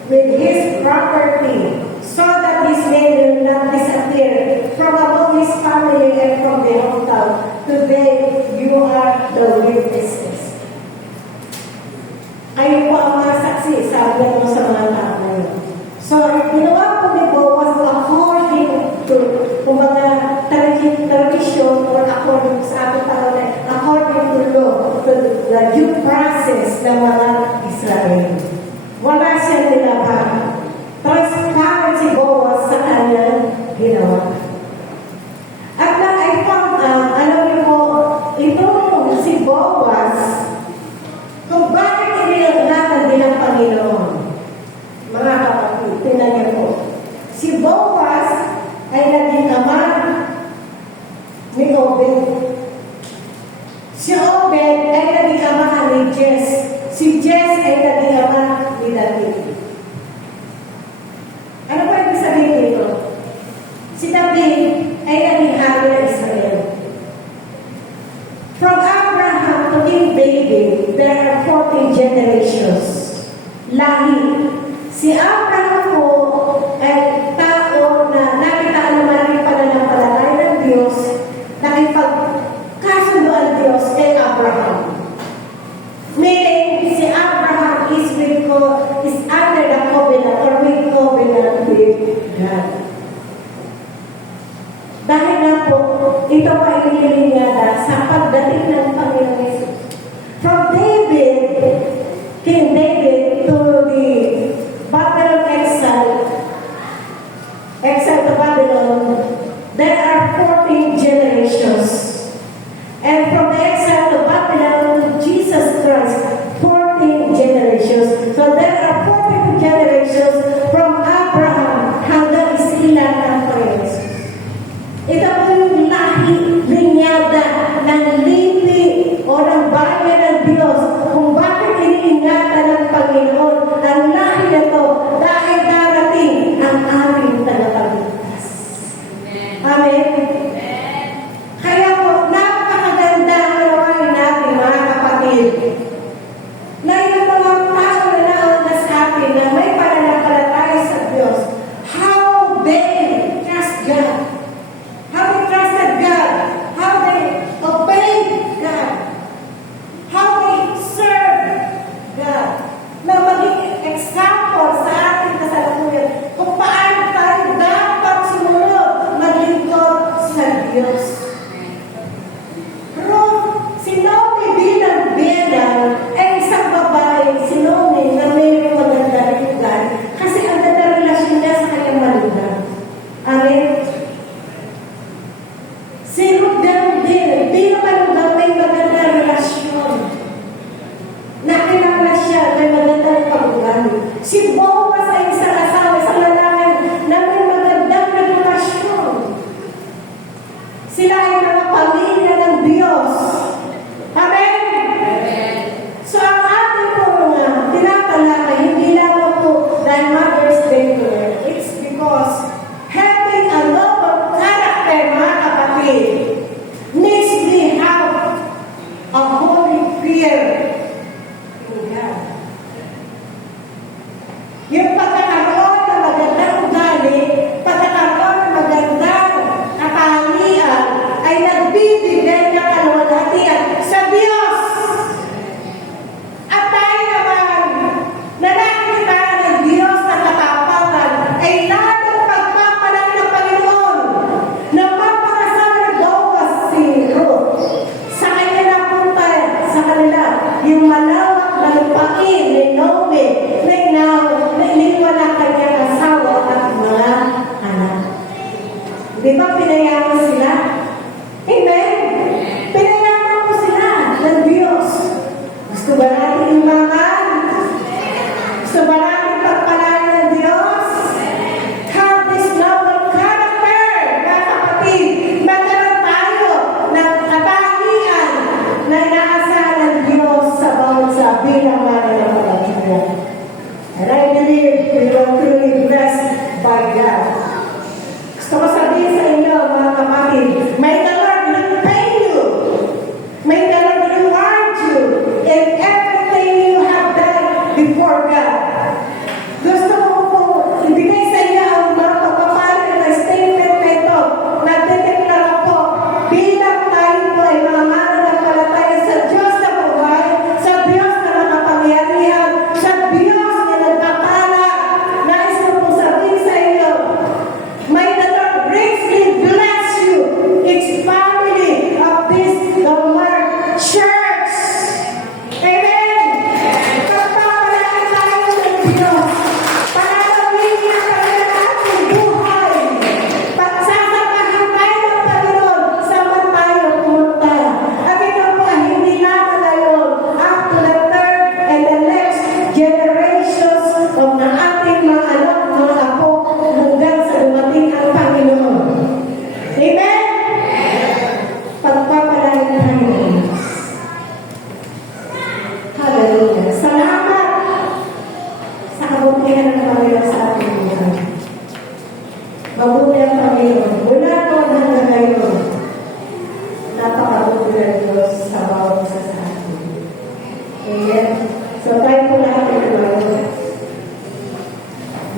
with his property, so that his name will not disappear from among his family and from the hometown. Today, you are the witnesses. Kayo po ang mga saksi, sabi mo sa mga tao na yun. So, ginawa po ni Boaz according to mga tradition or according sa ating tao na according to law, to the due process ng mga Israel. Wala siya nilabang. Transparent si Boaz sa kanyang ginawa. At na I found out, alam niyo po, itong si Boaz, kung bakit inilalatan bilang Panginoon, mga kapatid, tingnan niyo po. Si Boaz ay naging ama ni Obed. Si Obed ay naging ama ni Jess. Si Jess ay naging ama ni David. Ano pa ibig sabihin dito? Si David ay naging hari ng Israel. From Abraham to King David, there are 14 generations. Lahi. Si Abraham po ay tao na nakitaan naman rin pananampalataya ng Diyos, nakipagkasundo ang Diyos kay Abraham. Meaning, si Abraham is under the covenant or with covenant with God. Dahil na po, ito pa inilinyada sa pagdating ng Panginoon Jesus. From David, King David, to the Babylon exile to Babylon, there are 14 generations. And from the exile to Babylon Amen? Kaya po, napakaganda ang gawain natin, mga kapatid. Na yung mga tao na nauna sa atin na may pananampalataya sa Diyos, how they trust God. How they trusted God. How they obeyed God. How they serve God. Na maging example sa ating kasalukuyan kung paano tayo dapat sumunod maglingkod sa Diyos. Ruth, si Naomi bilang biyada ay isang babae, si Naomi, na may maganda rin kasi ang ganda relasyon niya sa kanyang manugang. Amen? Si Ruth ganun din, bilang manugang may maganda relasyon. Nakilala siya, may magandang pag-ugali. Si Boaz ay isang asawa, isang lalaki na may magandang relasyon. Sila ay mga pamilya ng Diyos. Amen? So, ang ating po mga tinatalakay, hindi lamang po dahil Mother's Day to her. It's because having a noble character, mga kapatid, needs we have a holy fear in God. Yung pagkakaroon ng magandang ugali, pagkakaroon ng magandang katalian, ay nagbibigay ng kaluwalhatian sa Diyos. At tayo naman, na nakikita ng Diyos na katapangan, ay lalong pagpapalaki ng Panginoon na magpakasama ng Boaz si Ruth. Sa kanya napunta sa kanila yung malawak na lupain ni Naomi na iniwala kanyang asawa at mga anak. Di ba pinayaman sila? Amen? Pinayaman ko sila ng Diyos. Gusto ba natin umangan? Gusto ba natin pagpalain ng Diyos? Have this noble character, mga kapatid. Magkaroon tayo ng katahian na inaasahan ng Diyos sa bawat sa bilang mananampalataya. And I believe we will truly blessed by God. Gusto ko sabihin sa inyo, mga kapatid, may the Lord repay you. May the Lord reward you in everything you have done before God. Gusto ko po ibigay sa inyo ang mga pagpapalit na statement na ito. Nagdedeklara po, bilang tayo po ay mga mananampalataya sa Diyos na buhay, sa Diyos na makapangyarihan, sa Diyos na nagpapala. Nais ko po sabihin sa inyo, may the Lord richly bless you, each family of this Lord Church. Amen? Pagpapalaki tayo ng Diyos. Panalawin niya tayo ng ating buhay. Pagsasamahan tayo ng Panginoon sa man tayo pumunta. At ito po ay hindi naman ngayon up to the third and the next generations of na ating mga anak, mga apo, hanggang sa dumating ang Panginoon. Amen? Pagpapalaki tayo. Hallelujah. Salamat sa kabutihan ng Panginoon sa ating buhay. Mabuti ang Panginoon. Mula noon hanggang ngayon, napakabuti ng Diyos sa bawat isa sa atin. Amen. So tayo po lahat ay tumayo.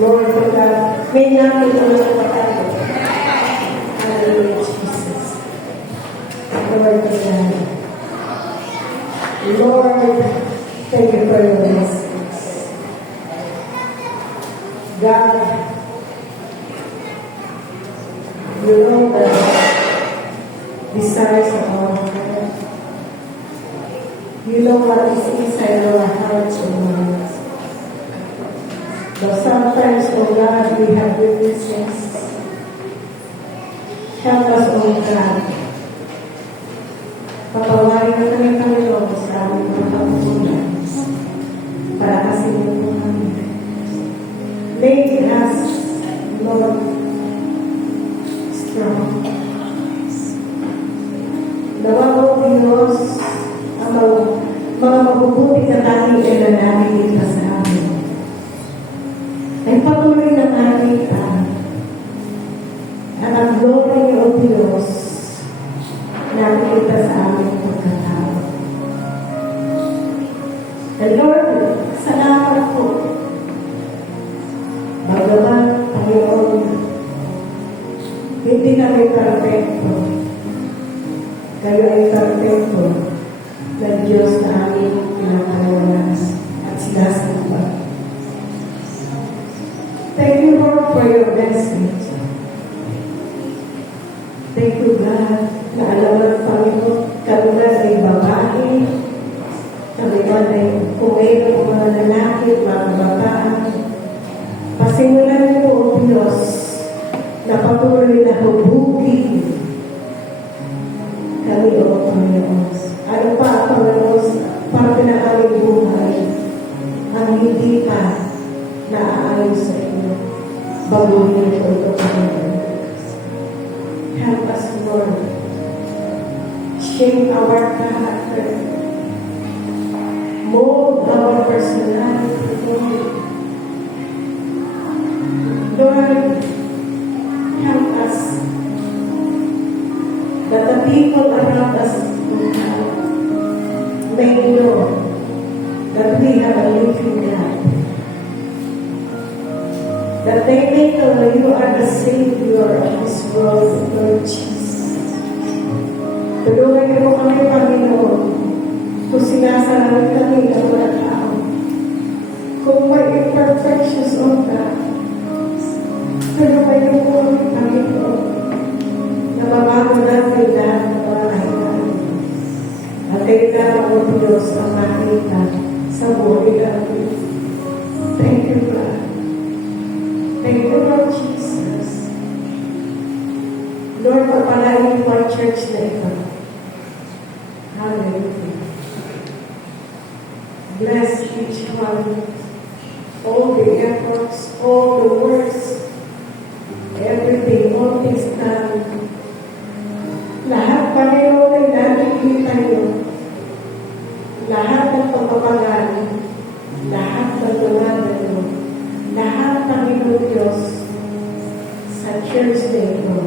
Glory to God. May nakitulong po tayo. Hallelujah, Jesus. Glory to God. Lord, thank you for your blessings. God, you know the desires of our heart. You know what is inside our hearts and minds. But sometimes, oh God, we have weaknesses. Help us, oh God. Papawarin na kami Panginoon sa aming mga kapunan para kasinin po kami. Make us, Lord, strong. Nawa po, Diyos, ang mga mabubuti na tanging na namin ito sa amin. Ay patuloy ng aming at ang glory ka sa aming pagkatao. And Lord, salamat po. Bagamat, Panginoon, hindi kami perfecto. Kayo ay perfecto na Diyos na aming pinapalawalas at sinasamba. Thank you, Lord, for your message. Thank you, God, na alam ng Panginoon, kami man ay babae, kami man ay kumeno ng mga lalaki, mga bataan. Pasimulan niyo, O Diyos, na patuloy na hubugin kami, O Panginoon. Ano pa, Panginoon, para na aming buhay, ang hindi pa naaayon sa inyo. Baguhin ito, ito, Panginoon. Help us, Lord. Shape our character. Mold our personality, Lord. Lord, help us that the people around us may know that we have a living God. That they may know that you are the Savior of this world, Lord Jesus. Tulungan niyo po kami, Panginoon, kung sinasalamin kami ng mga tao, kung may imperfections, O God, tulungan niyo po kami, Panginoon, na mabago natin lahat ng mga kailangan. At kailangan mo, Diyos, ang makita sa buhay natin. Thank you, God. Thank you, Lord Jesus. Lord, pagpalain mo ang church na ito. Hallelujah. Bless each one. All the efforts, all the works, everything, all things done. Lahat, Panginoon, ay nakikita niyo. Lahat ng pagpapagali, lahat ng tumanan mo, lahat, Panginoon Diyos, sa church na ito.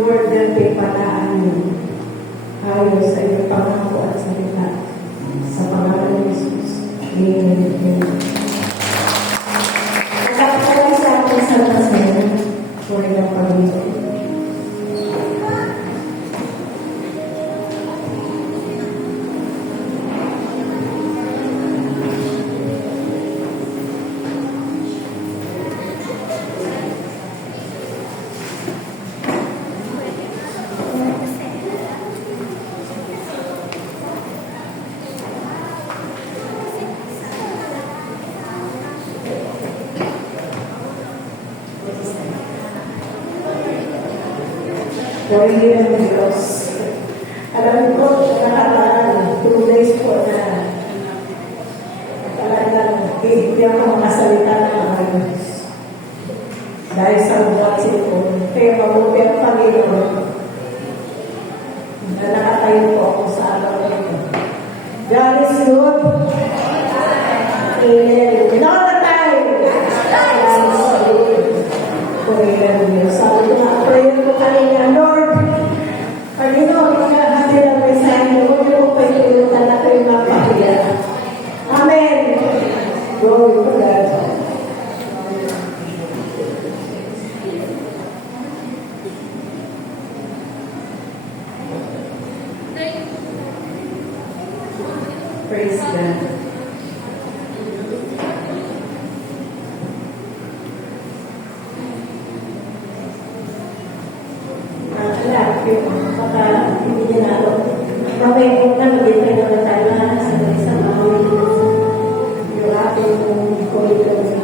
Lord, natin palaan mo ayon sa iyong pangako at salita. Sa pangalan ni Jesus. Amen. Nakakasali sa akin sa kasaya for the Panginoon. Purihin ang Diyos. Alam ko, nakakalaan, 2 days po na talagang hindi ako makasalita ng mga Diyos. Dahil sa buhat ko, kaya mabuti ang Panginoon na nakatayo po ako sa araw nito. God is good. Amen. All the time. God is good. Purihin ang Diyos. Sabi ko nga, prayer ko kanina, Lord, Panginoon, pagkahati ng mensahe, huwag niyo po pagtulutan na kayo mapahiya. Amen. Glory to God. Praise God. Baka hindi niya na ako. Mamaya kung na, magiging na tayo na sa isang mga yung ating corridor sa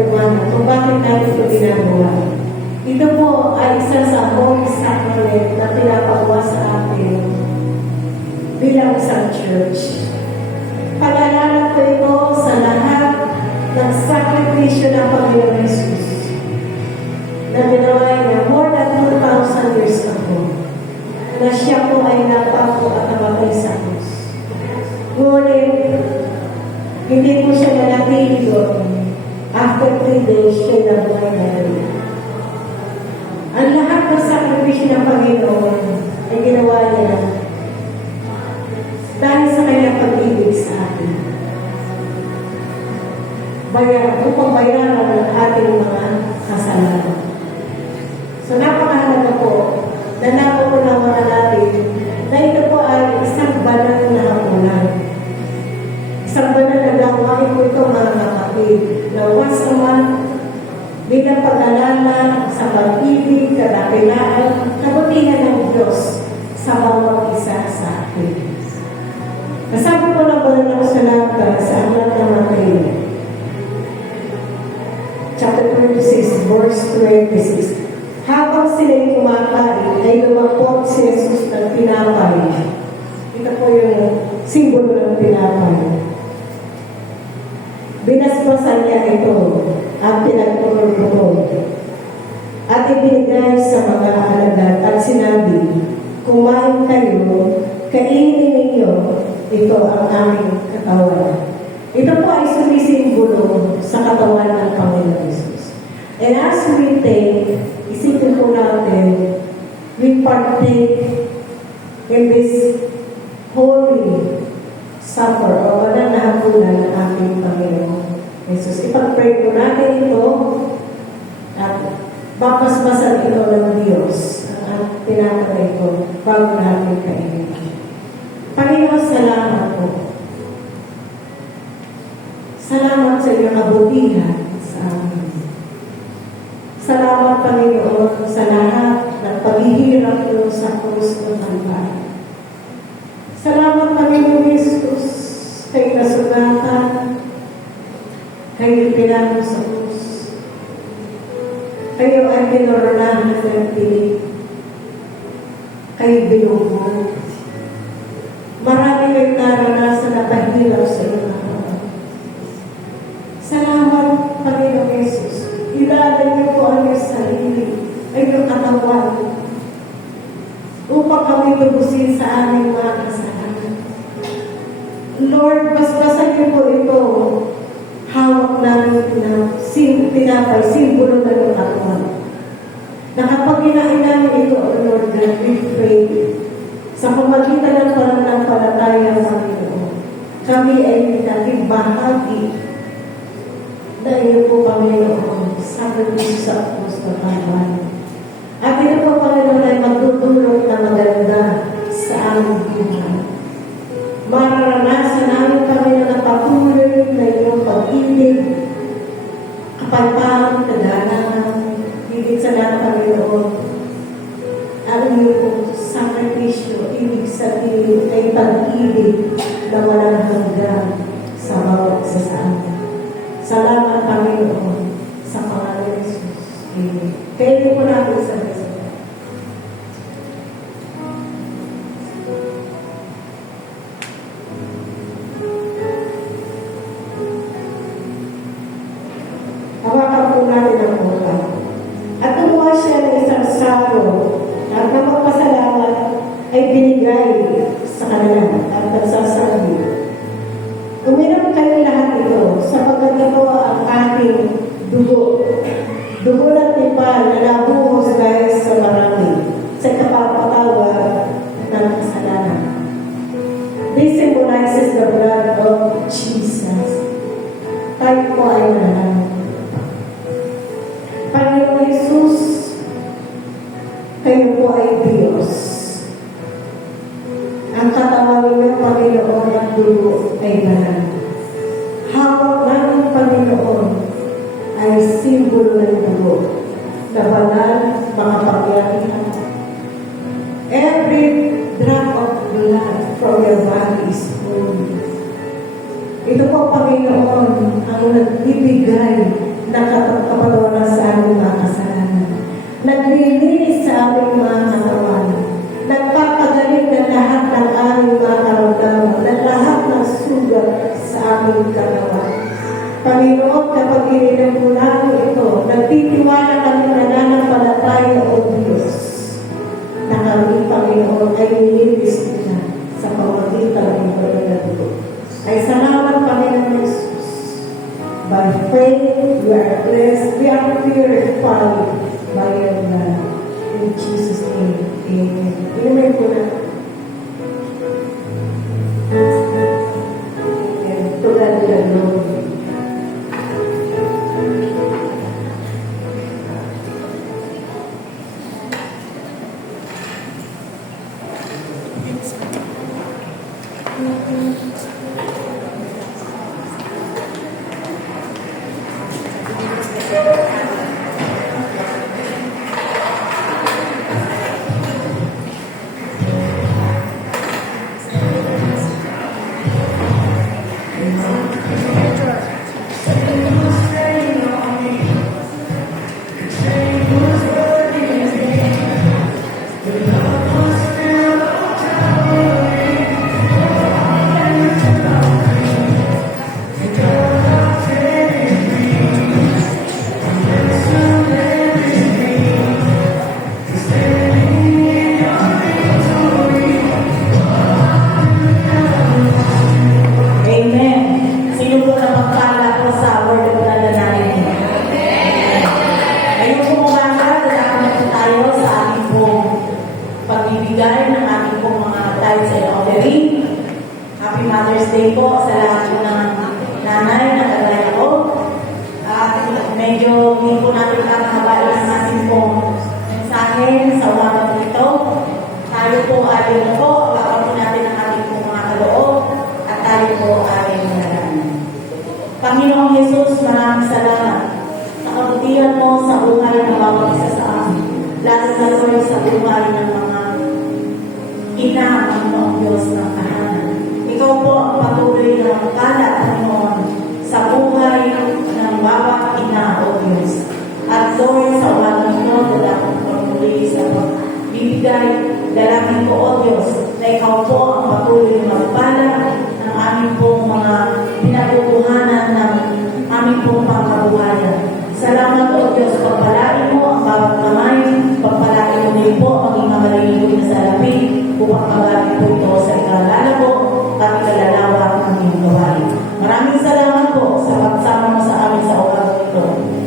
marijuana. Kung bakit natin ito ginagawa. Ito po ay isa sa Holy Sacrament na pinapagawa sa atin bilang isang church. Pag-alala ko ito sa lahat ng sakripisyo ng Panginoon Jesus na ginawa niya more than 2,000 years ago na siya po ay napako at namatay sa krus. Ngunit, hindi po siya nanatili doon. After 3 days, siya nabuhay na rin. Ang lahat ng sakripisyo ng Panginoon ay ginawa niya dahil sa kanyang pag-ibig sa atin. Upang bayaran ang ating mga kasalanan. So napakahalaga po na napupunawan natin na ito po ay isang banal na hapunan. Isang banal na gawain po ito mga kapatid na once a month bilang pag-alala sa pag-ibig, kadakilaan, kabutihan ng Diyos sa bawat isa sa atin. Nasabi po ng banal na kasalata sa aklat ng Mateo, chapter 26, verse 26. Habang sila'y kumakain, ay lumapot si Jesus ng tinapay. Ito po yung simbolo ng tinapay. Binasbasan niya ito at pinagpulong-pulong. At ibinigay sa mga alagad at sinabi, kumain kayo, kainin ninyo, ito ang aming katawan. Ito po ay sumisimbolo sa katawan ng Panginoon Jesus. And as we take, isipin po natin, we partake in this holy supper o banal na hapunan ng ating Panginoon Jesus. Ipag-pray po natin ito at babasbasan ito ng Diyos at tinapay ito bago natin kainin. Panginoon, salamat po. Salamat sa iyong kabutihan sa amin. Salamat, Panginoon, sa lahat ng paghihirap mo sa krus ng Kalbaryo. Salamat, Panginoon Jesus, kay kasugatan, kay ipinalo sa krus. Kayo ay pinoronahan ng piling. Kayo binubuhay. Marami kayong naranasan na pahirap sa iyong katawan. Salamat, Panginoon Jesus. Ilalay niyo po ang iyong sarili, ang iyong katawan, upang kami lubusin sa aming mga kasalanan. Lord, basbasan niyo po ito. Hawak namin tinapay, simbolo na ng katawan. Na kapag kinain namin ito, Lord God, we pray sa pamagitan ng pananampalataya sa Panginoon. Kami ay naging bahagi na iyo po, Panginoon, sakripisyo sa krus ng Kalbaryo. At ito po, Panginoon, ay magdudulot na maganda sa aming buhay. Mararanasan namin, Panginoon, ang patuloy na iyong pag-ibig, kapalpahan, kadalangan, higit sa lahat, Panginoon, ang iyong sakripisyo, ibig sabihin ay pag-ibig na walang hanggan sa bawat isa sa amin. Salamat, Panginoon, sa pangalan ni Jesus. Amen. Kaya po natin sa Diyos. Hawakan po natin ang buka. At kumuha siya ng isang sako at na magpasalamat ay binigay sa kanila at nagsasabi, uminom kayo lahat ito sapagkat ito ang aking dugo. Dugo ng tipan na nabuhos dahil sa marami sa kapapatawa ng kasalanan. This symbolizes the blood of Jesus. Tayo po ay nananalig. Panginoon Jesus, kayo po ay Diyos. Ang katawan ninyo, Panginoon, at dugo ay banal. Hawak namin, Panginoon, ay simbolo ng dugo na banal, makapangyarihan. Every drop of blood from your body is holy. Ito po, Panginoon, ang nagbibigay nakapagpapagawa sa aming mga kasalanan. Naglilinis sa aming mga katawan. Nagpapagaling ng lahat ng aming mga karamdaman, ng lahat ng sugat sa aming katawan. Panginoon, kapag ininom mo namin ito, nagtitiwala kami nananampalataya o Diyos na kami, Panginoon, ay nilinis na sa pamagitan ng banal na dugo. Ay salamat, Panginoon Jesus. By faith, we are blessed, we are purified by your blood. In Jesus' name, amen. Amen po na. And to God be the glory. pagbibigay ng ating pong mga tithes and offering. Happy Mother's Day po sa lahat po ng nanay na kagaya ko. At medyo hindi po natin kakahabain ang ating pong mensahe sa umaga po ito. Tayo po ay po, baka po natin ang ating pong mga kaloob at tayo po ay manalangin. Panginoong Jesus, maraming salamat sa kabutihan mo sa buhay ng bawat isa sa amin. Lalo na Lord sa buhay ng mga ina, Panginoong Diyos ng tahanan. Ikaw po ang patuloy na magkalat, Panginoon, sa buhay ng bawat ina, O Diyos. At Lord, sa umagang ito, dalawang patuloy sa pagbibigay, dalangin po, O Diyos, na ikaw po ang patuloy na magkalat ng aming pong mga pinabubuhanan ng aming pong pangkabuhayan. Salamat, O Diyos, pagpalain mo ang bawat kamay, pagpalain mo din po ang imamaliligoy na salapi, upang magamit po ito sa ikalala po at ikalalawa ng iyong gawain. Maraming salamat po sa pagsama mo sa amin sa umagang ito.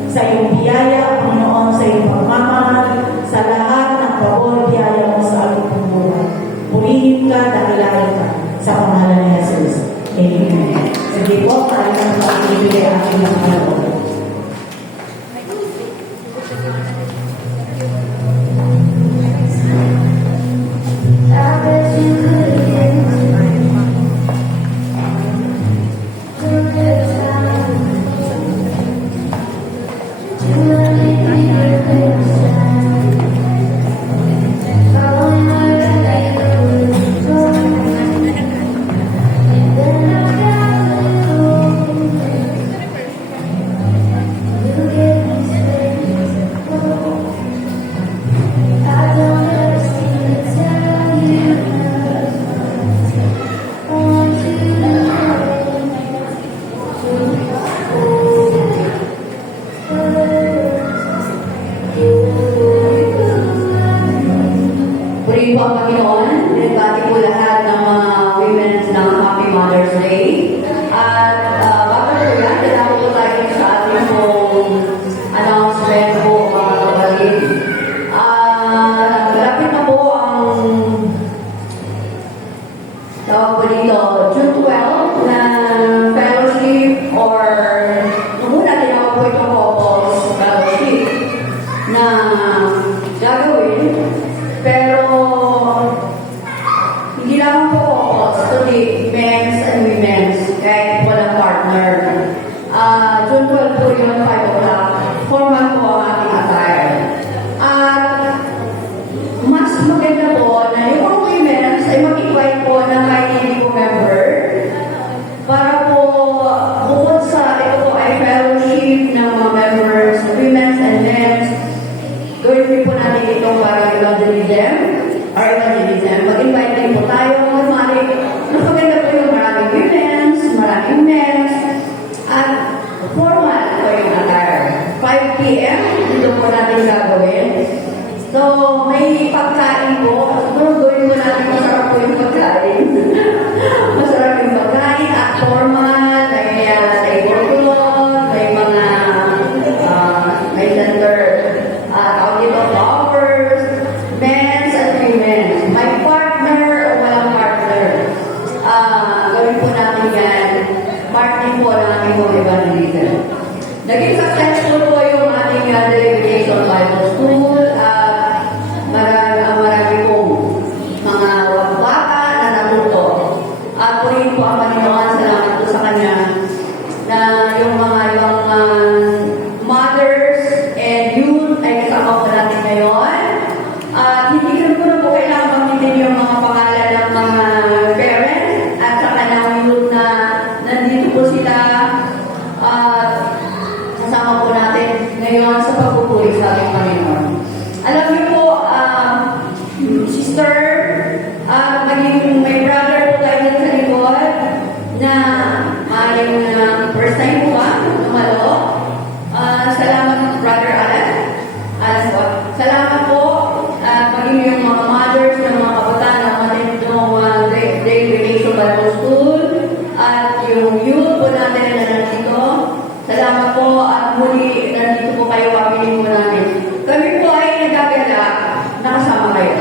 Sa iyong biyaya, Panginoon, sa iyong pagmamahal, sa lahat ng pabor biyaya mo sa aming pagbuhay. Purihin ka, dakilain ka, sa pangalan ni Jesus. Amen. Sige po, tayo ng pag-ibigay ang aking mga kaloob. p.m. Dito po natin gagawin. So, may pagkain po. Siguro gawin mo natin masarap po yung pagkain. Masarap yung pagkain at formal, may table cloth, may mga, may center, tawag dito, flowers, men's at women's. May partner o walang partner. Gawin po natin yan. Partner po ng aming mga evangelism. Naging successful po yung ating Deliberation Bible School. Marami pong mga bata na natuto. At purihin po ang Panginoon, salamat po sa Kanya na yung mga ibang mothers and youth ay kasama po natin ngayon. At hindi rin po na po kailangan banggitin yung mga pangalan ng mga parents at saka ng youth na nandito po sila. Kasama po natin ngayon sa pagpupuri sa ating Panginoon. Alam niyo po, sister, maging may brother po tayo dyan sa likod na yung first time po dumalo. Salamat, Brother Alan. Salamat po. Maging yung mga mothers ng mga kabataan na matindong Deliberation Bible School at yung youth po natin na nandito. Salamat po at muli nandito po kayo, pamilya po namin. Kami po ay nagagala na kasama kayo.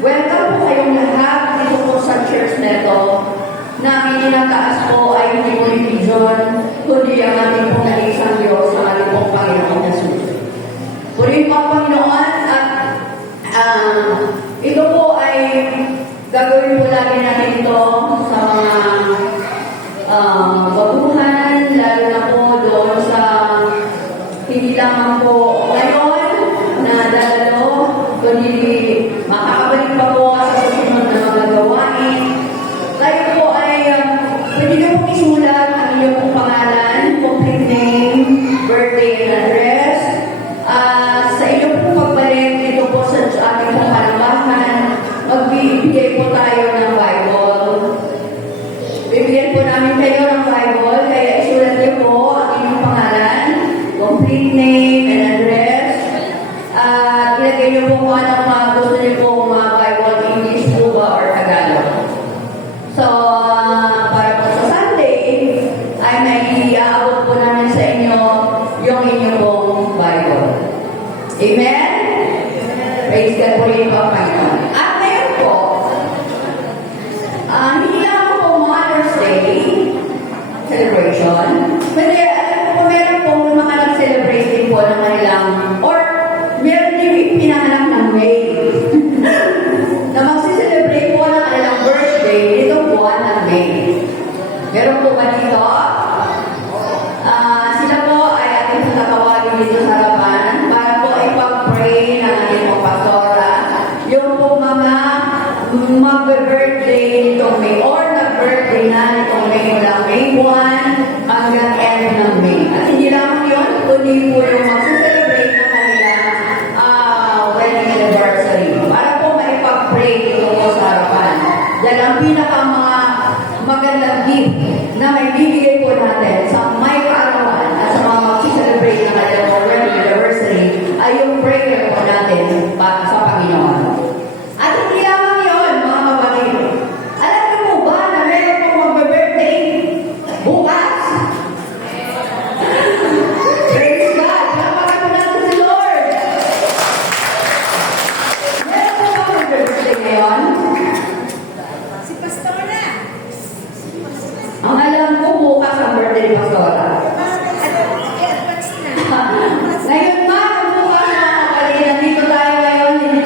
Welcome po kayong lahat dito po sa church neto na ang itinataas po ay hindi po religion, kundi ang ating pong nag-iisang Diyos sa ating pong Panginoon Jesus. Purihin po ang Panginoon at ito po ay gagawin po lagi natin ito sa mga baguhan, lalo na po doon sa hindi lamang po ngayon na dalo, kundi makakabalik pa po sa susunod na mga gawain. Tayo po ay pwede nyo pong isulat ang inyong pong pangalan, complete name, birthday and address. Sa inyong pong pagbalik dito po sa ating pong palambahan, magbibigay po tayo ng Bible. Bibigyan po namin kayo ng Bible, kaya isulat niyo po ang inyong pangalan, complete name and address. Ilagay niyo po kung anong gusto niyo po mga Bible, English po ba or Tagalog. So, para po sa Sunday, ay may iaabot po namin sa inyo yung inyong pong Bible. Amen? Praise God po rin po, Panginoon. At ngayon po, hindi lang po Mother's Day celebration. Kundi, alam ko po, meron po mga nag-celebrate din po ng kanilang, or meron din pinanganak ng May. Na magsi-celebrate po ng kanilang birthday nitong buwan ng May. Meron po ba dito? Sila po ay ating tatawagin dito sa harapan para po ipag-pray ng ating mga pastora. Yung po mga mag-birthday nitong May or nag-birthday na nitong May mula May 1 hanggang end ng May. At hindi lang yun, kundi po yung mag-celebrate ng kanilang wedding anniversary. Para po maipag-pray dito po sa harapan. Dahil ang pinaka mga magandang gift na may bibigay po natin sa may kaarawan at sa mga mag-celebrate ng kanilang wedding anniversary ay yung prayer po natin para sa Panginoon. At hindi lamang yun, mga kapatid. Alam niyo po ba na meron pong mag-birthday bukas? Praise God! Kapag po natin si Lord! Meron po ba mag-birthday ngayon? Si Pastora. Ang alam ko bukas ang birthday ni Pastora. I-advance na. Ngayon ma, bukas mga kapatid, nandito tayo ngayon, hindi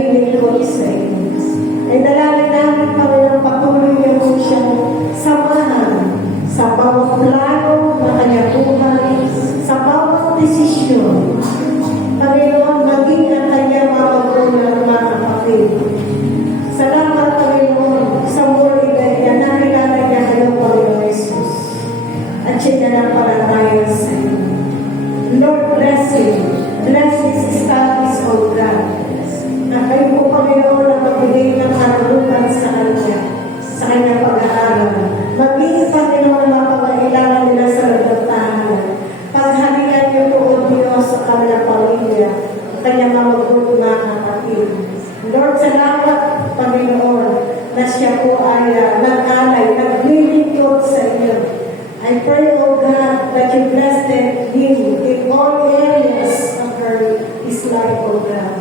naglilingkod sa inyo. Ay dalangin namin, Panginoon, patuloy niyo po siyang samahan sa bawat plano na kanyang buhay, sa bawat desisyon. Panginoon, maging ang kanyang mga magulang, mga kapatid. Salamat, Panginoon, sa muli na nakilala niya kayo, Panginoon Jesus. At siya na napalatayan sa iyo. Lord, bless him. Bless his studies, O God. Na kayo po, Panginoon, na magbigay ng karulutan sa kanya, sa kanyang pag-aaral. Maging, Panginoon, na mapangailangan nila sa lagatahan. Paghalian niyo po, O Diyos, sa kanilang pamilya, kanyang mga magulang na kapatid. Lord, salamat, Panginoon, na siya po ay nag-alay, naglilingkod sa inyo. I pray, O God, that you bless him in all areas of his life, O God.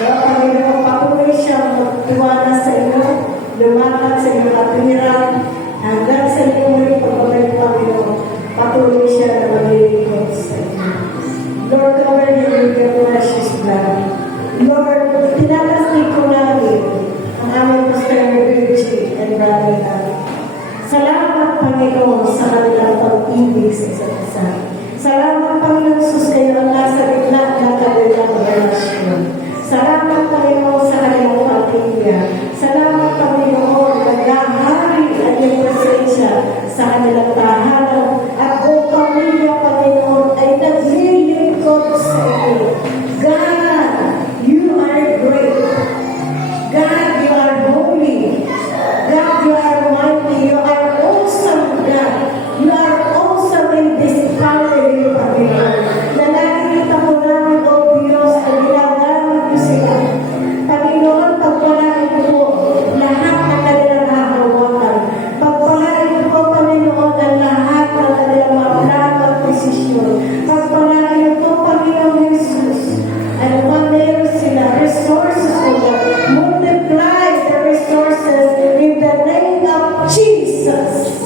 Panginoon, patuloy siya magtiwala sa inyo, lumakad sa inyong katwiran, hanggang sa inyong muli pagbabalik, Panginoon, patuloy siya na maglilingkod sa inyo. Lord, cover him with your precious blood. Lord, tinatastig ko namin ang aming Pastor Virgie and Brother God. Salamat, Panginoon, sa kanilang pag-ibig sa isa't isa. Salamat, Panginoon, sus kayo ang nasa gitna ng kanilang relasyon. Salamat, Panginoon, sa kanilang pamilya. Salamat, Panginoon, naghahari ang iyong presensya sa kanilang tahanan. At buong pamilya, Panginoon, ay naglilingkod sa iyo. God, you are great. God, you are holy. God, you are mighty. You are awesome, God. You are awesome in this family, Panginoon. Nalagita po namin, O Diyos, na ginagamit niyo sila. Panginoon, pagpalain po lahat ng kanilang hahawakan. Pagpalain po, Panginoon, ang lahat ng kanilang mga plano at desisyon. Pagpalain po, Panginoon Jesus. And whatever sila, resources po, multiply the resources in the name of Jesus.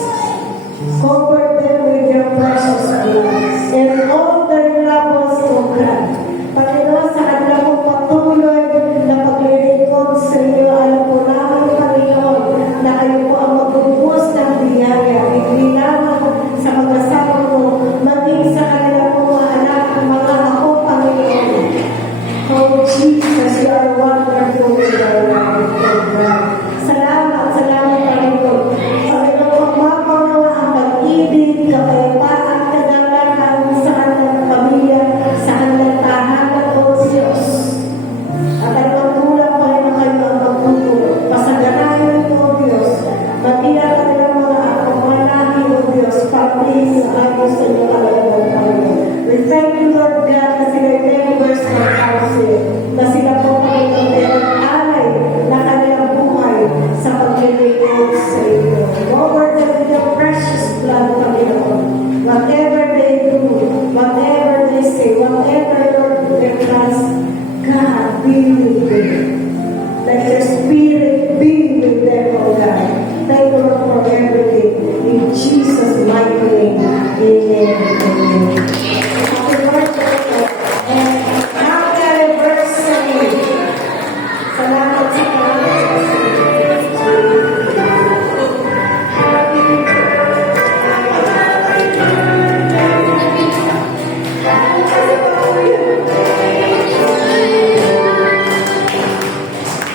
Cover them with your precious blood. And all their levels, O God. Panginoon, sa kanila po patuloy na paglilingkod sa inyo, alam po namin, Panginoon, na kayo po ang magbubuhos ng biyaya. Hindi lamang sa mag-asawa ko, maging sa kanila po mga anak, mga ako, Panginoon. Oh, Jesus, you are wonderful in our life, O God. Salamat, Panginoon. Panginoon, magmamawa ang pag-ibig, kapayapaan, kagalakan sa kanilang pamilya, sa kanilang tahanan, O Diyos. At ay magkulang pa rin kayo ang magtutulog. Pasaganahin ito, O Diyos. Magkira ka nilang mga lahi, O Diyos, pag-ibig sa ayon sa inyo kalagalan, Panginoon. We thank you, Lord God, na sila members ng council, na sila po Panginoon ay alay na kanilang buhay sa paglilingkod sa inyo. Cover them with your precious blood, Panginoon. Whatever they do, whatever they say, whatever, Lord, their plans, God, be with them. Let your spirit be with them, O God. Thank you, Lord, for everything. In Jesus' mighty name, amen. Happy birthday, and happy anniversary. Salamat sa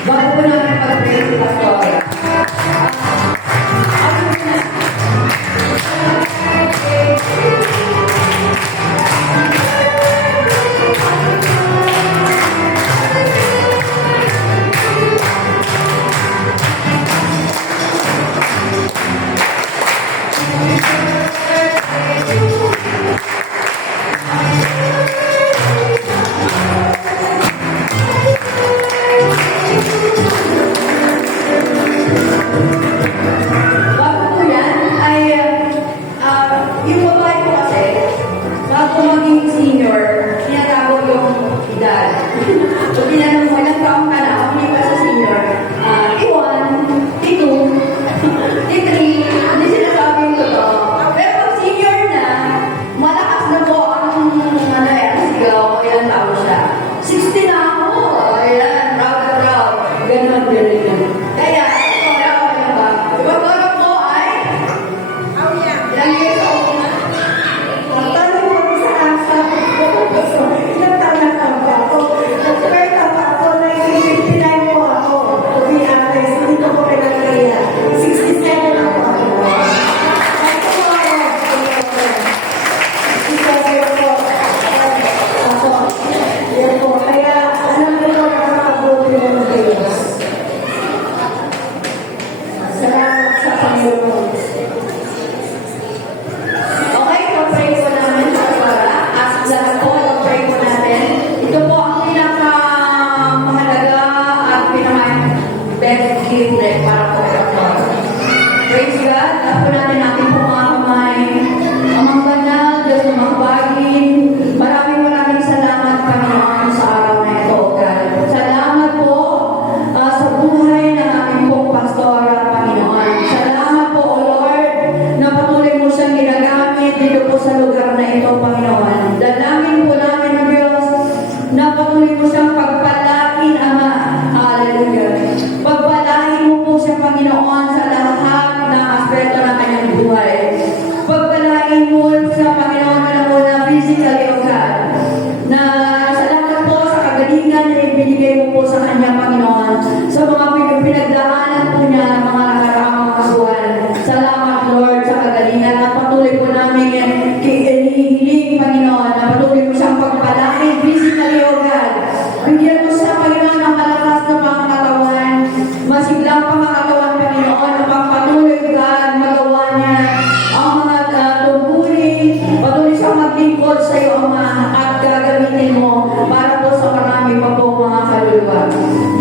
Bago po namin pag-pray si Pastor. blessed gift para po kay Pastor. Praise God. Tapo natin ating mga kamay. Amang banal, Diyos na magbagin. Maraming salamat, Panginoon, sa araw na ito, God. Salamat po sa buhay ng aming pong pastora, Panginoon. Salamat po, O Lord, na patuloy mo siyang ginagamit dito po sa lugar na ito, Panginoon. Dalangin po namin, Diyos, na patuloy mo siyang pagpalain, Ama. Hallelujah. Pagpalain mo po siya, Panginoon, sa lahat ng aspeto ng kanyang buhay. Pagpalain mo sa Panginoon na physically, O God, na salamat po sa kagalingan na ibinigay mo po sa kanya, Panginoon, sa mga pinagdaanan po niya ng mga nakaraang kasuhan. Salamat, Lord, sa kagalingan na patuloy po namin hinihiling, Panginoon, na patuloy mo siyang pagpalain physically, O God. Bigyan mo siya, Panginoon, ng malakas na mga katawan, masiglang pangakatawan, Panginoon, na pagpatuloy, God, magawa niya ang mga tungkulin, patuloy siyang maglingkod sa iyo, Ama, at gagamitin mo para po sa marami pa po mga kaluluwa.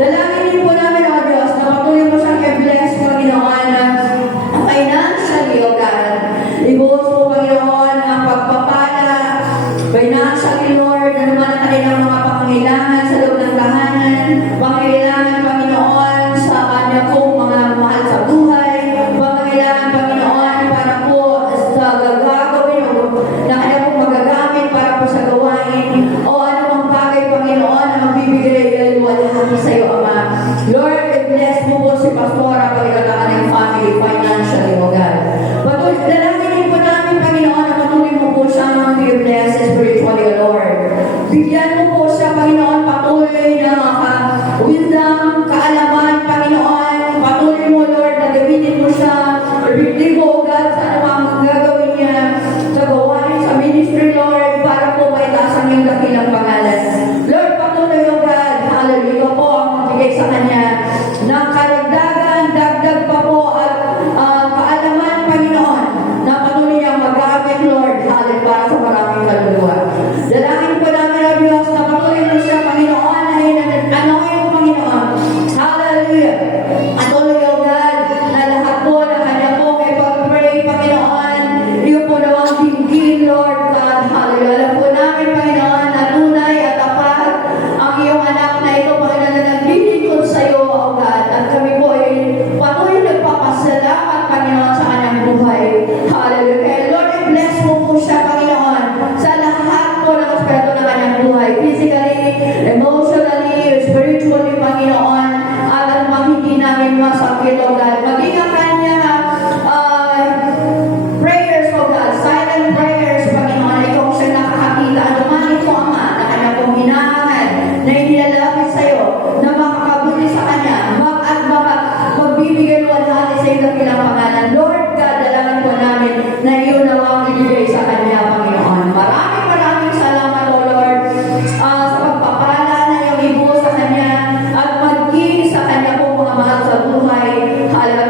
Dalangin po namin, O Diyos, na patuloy mo siyang i-bless, Panginoon, financially, O God. Ibuhos po, Panginoon, ang pagpapala, financially, Lord, na naman ang kanilang mga pangangailangan sa loob ng tahanan, pangangailangan, Panginoon, sa kanya po mga mahal sa buhay, pangangailangan, Panginoon, para po sa gagawin na kanya po magagamit para po sa gawain o anumang bagay, Panginoon, na magbibigay luwalhati sa iyo, Ama. Lord, i-bless mo po si Pastora, Panginoon, ang kanyang family financially, O God. Patuloy, dalangin po namin, Panginoon, na patuloy mo po siya ng i-bless spiritually, O Lord. Bigyan mo po siya, Panginoon, patuloy na wisdom, kaalaman, Panginoon. Patuloy mo, Lord, na gamitin mo siya. Bigyan mo, O God, sa anumang gagawin niya sa gawain, sa ministry, Lord, para po maitaas ang iyong dakilang pangalan. Lord, patuloy, O God, hallelujah po ang magbigay sa kanya ng karagdagan, dagdag pa po at kaalaman, Panginoon, na patuloy niyang magamit, Lord, hallelujah, para sa maraming kaluluwa. Dalangin po namin, O Diyos, na patuloy mo siya, Panginoon, anoin, Panginoon, hallelujah. Patuloy, O God, na lahat po na kanya po may pag-pray, Panginoon, iyo po nawang dinggin, Lord God, hallelujah. Alam po namin, Panginoon, na tunay at tapat ang iyong anak na ito, Panginoon, na naglilingkod sa iyo, O God, at kami po ay patuloy nagpapasalamat, Panginoon, sa kanyang buhay. Hallelujah. Kaya Lord, i-bless mo po siya, Panginoon, sa lahat po ng aspeto ng kanyang buhay. Physically, emotionally, spiritually, Panginoon, at anumang hindi namin masakit, O God. Maging ang kanya prayers, O God, silent prayers, Panginoon, ikaw siya nakakakita. Ano man ito, Ama, na kanya pong hinahangan, na inilalapit sa iyo, na makakabuti sa kanya, at magbibigay luwalhati sa iyo ng ilang pangalan. Lord God, dalangin po namin na iyo nawang ibigay sa kanya, Panginoon. Maraming salamat, O Lord, sa pagpapala na iyong ibuhos sa kanya at maging sa kanya po mga mahal sa buhay. Halaga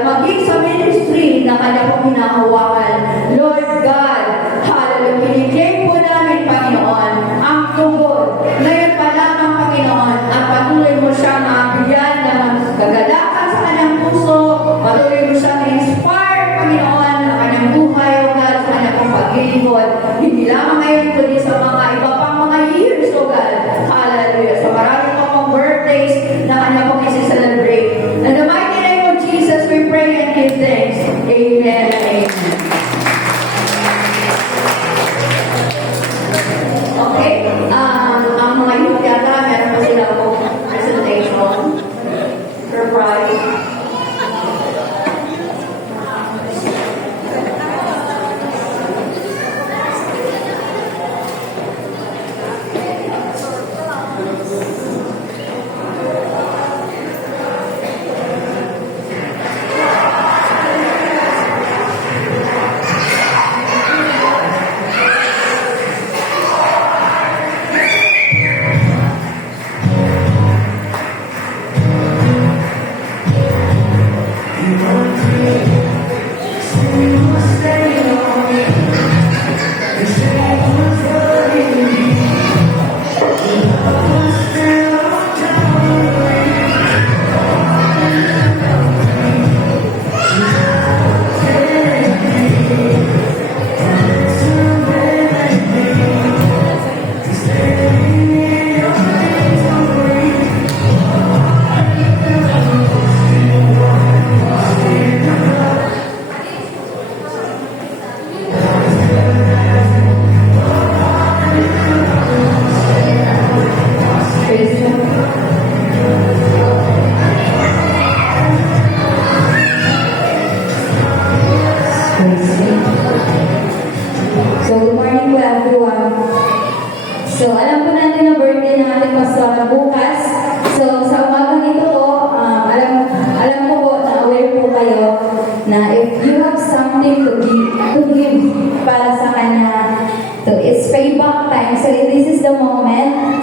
is the moment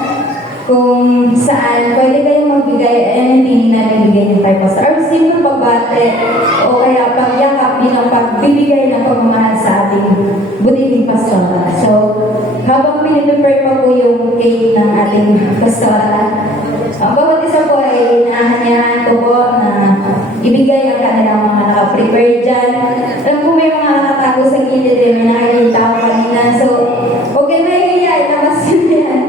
kung saan pwede kayong magbigay anything na nabigay niyo kay Pastor. Or simple pagbate o kaya pagyakap bilang pagbibigay ng pagmamahal sa ating butiking pastora. So, habang piniprepare pa po yung cake ng ating pastora, ang bawat isa po ay inahanyahan ko po na ibigay ang kanilang mga naka-prepare dyan. Alam po may mga nakatago sa gilid eh, may nakikita ko kanina. So, huwag kayo mahihiya, ilabas yun yan.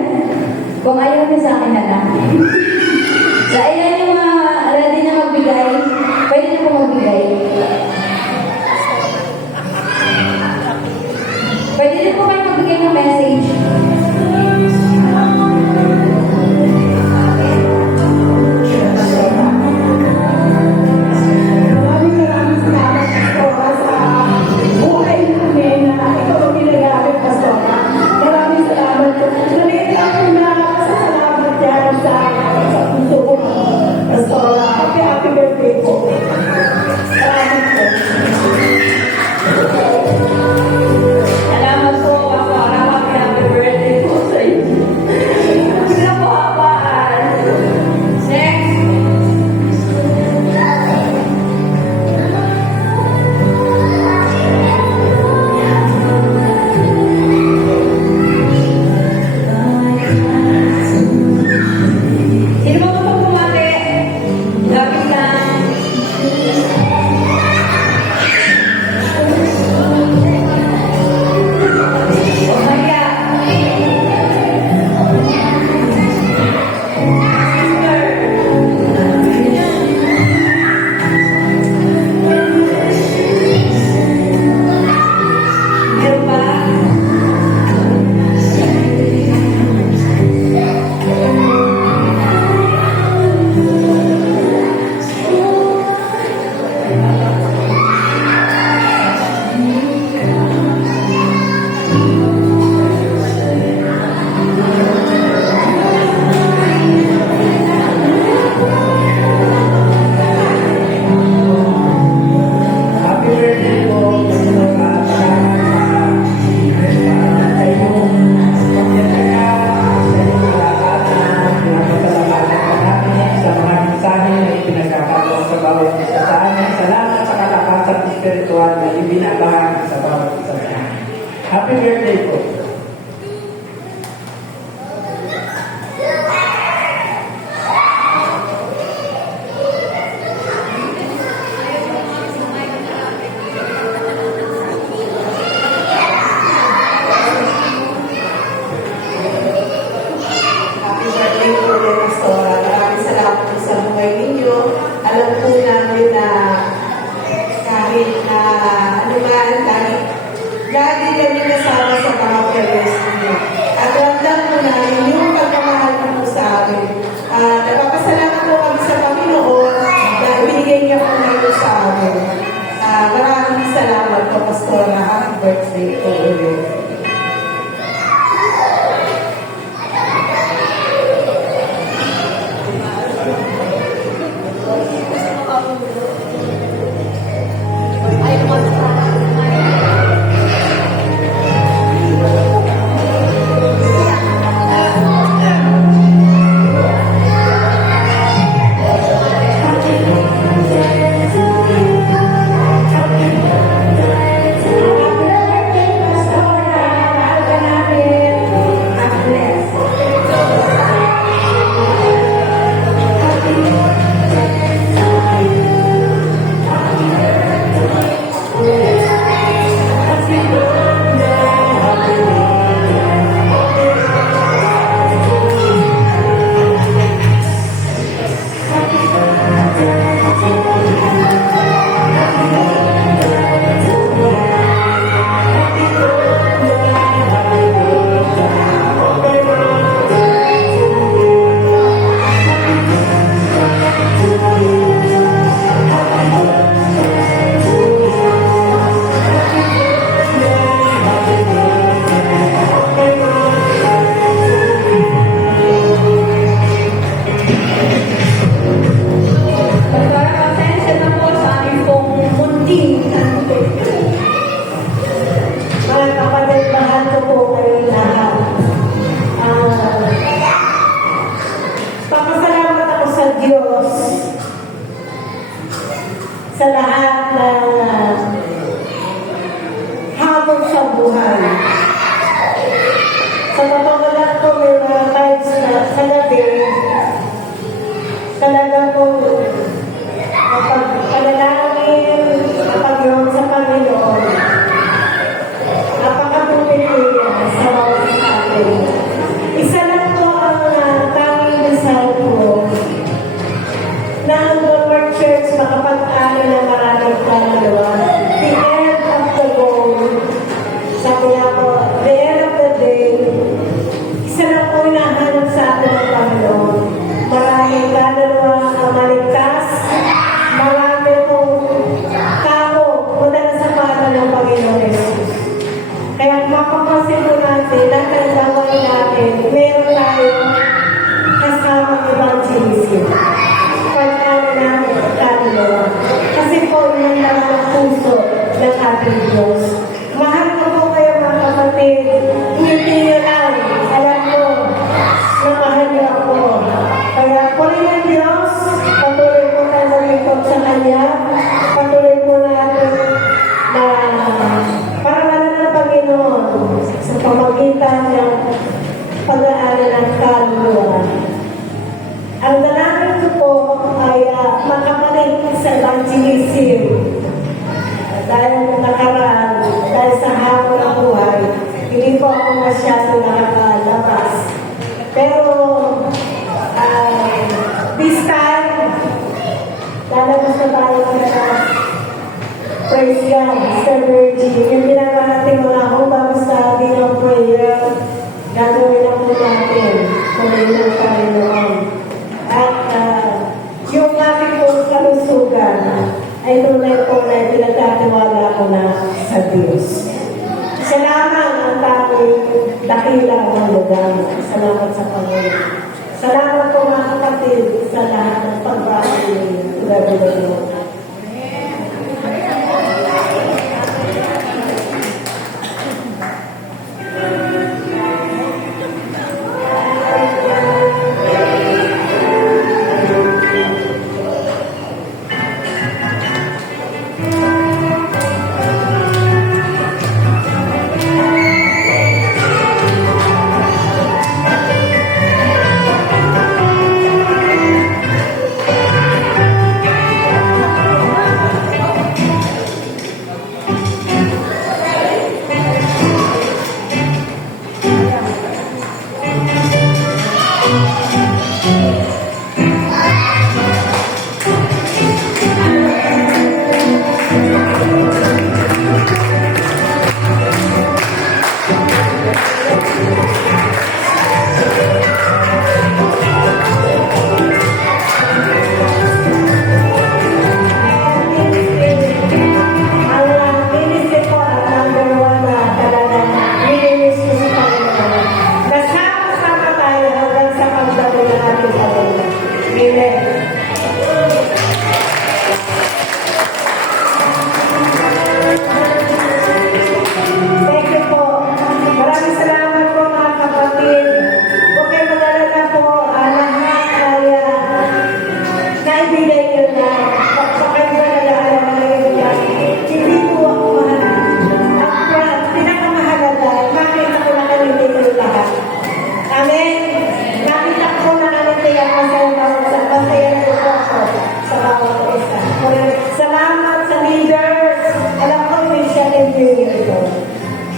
Kung ayaw niyo sa akin na lang. So, ayan yung mga ready na magbigay. Pwede na po magbigay. Pwede din po kayo magbigay ng message. Maraming salamat, Pastora, sa buhay namin na ikaw ang ginagamit, Pastora. Maraming salamat po. Naliit lang po na pasasalamat yan sa puso ko, Pastora. Happy birthday po. Salamat po. Salamat po, Pastora. Happy birthday po sa inyo. Sila po, hapaan. Next. Sino ba po pumati? Lapit lang. O kaya. Meron pa? Happy birthday po, Pastor. Salamat sa iyong pagkakaya, sa iyong kalakatan, pinapasalamatan ka namin sa mga mensahe na ipinagkakataon sa bawat isa sa amin. Salamat sa kalakasan espiritual na ibinabahagi sa bawat isa sa amin. Happy birthday po. Happy birthday po din, Pastora. Maraming salamat po sa buhay ninyo. Alam po namin na kahit na ano man, lagi kami kasama sa mga prayers ninyo. At ramdam po namin yung pagmamahal po sa amin. Nagpapasalamat po kami sa Panginoon na ibinigay niya po ngayon sa amin. Maraming salamat po, Pastora. Happy birthday po ulit. sa lahat ng habang sa buhay. Sa totoo lang po, may mga times na sa gabi, talaga po, kapag panalangin, kapag yun sa Panginoon, napakabuti po yan sa mga sa atin. Isa lang po ang tanging desire ko na ang Lord Church makapag-ari ng maraming kaluluwa. The end of the goal, sabi niya po, the end of the day, isa lang po hinahanap sa atin ng Panginoon. Maraming kaluluwa ang maligtas, marami pong tao punta na sa pangalan ng Panginoon Jesus. Kaya mapapansin po natin, lahat ng gawain natin, meron tayo kasama evangelism. Pag-ano natin kaluluwa. Kasi po, yun lang ang puso ng ating Diyos. Mahal ko po kayo mga kapatid. Hindi nyo lang. Alam ko na mahal niyo ako. Kaya puli ng Diyos, patuloy po tayo lumikot sa Kanya. Patuloy po natin na paralan ng Panginoon sa pamagitan ng pag-aaral ng kaluluwa. Ang dalangin ko po ay makabalik sa evangelism. Dahil nakaraan, dahil sa hamon ng buhay, hindi po ako masyado nakakalabas. Pero, this time, lalabas na tayo na praise God, Mr. Virgin. Yung ginagawa natin mga bago sa atin ng prayer, gagawin lang po natin kung ng Panginoon. At yung ating pong kalusugan ay tunay po na pinagkatiwala ko na sa Diyos. Salamat ang tanging dakilang ng lugar. Salamat sa Panginoon. Salamat po mga kapatid sa lahat ng pagbati ng Panginoon.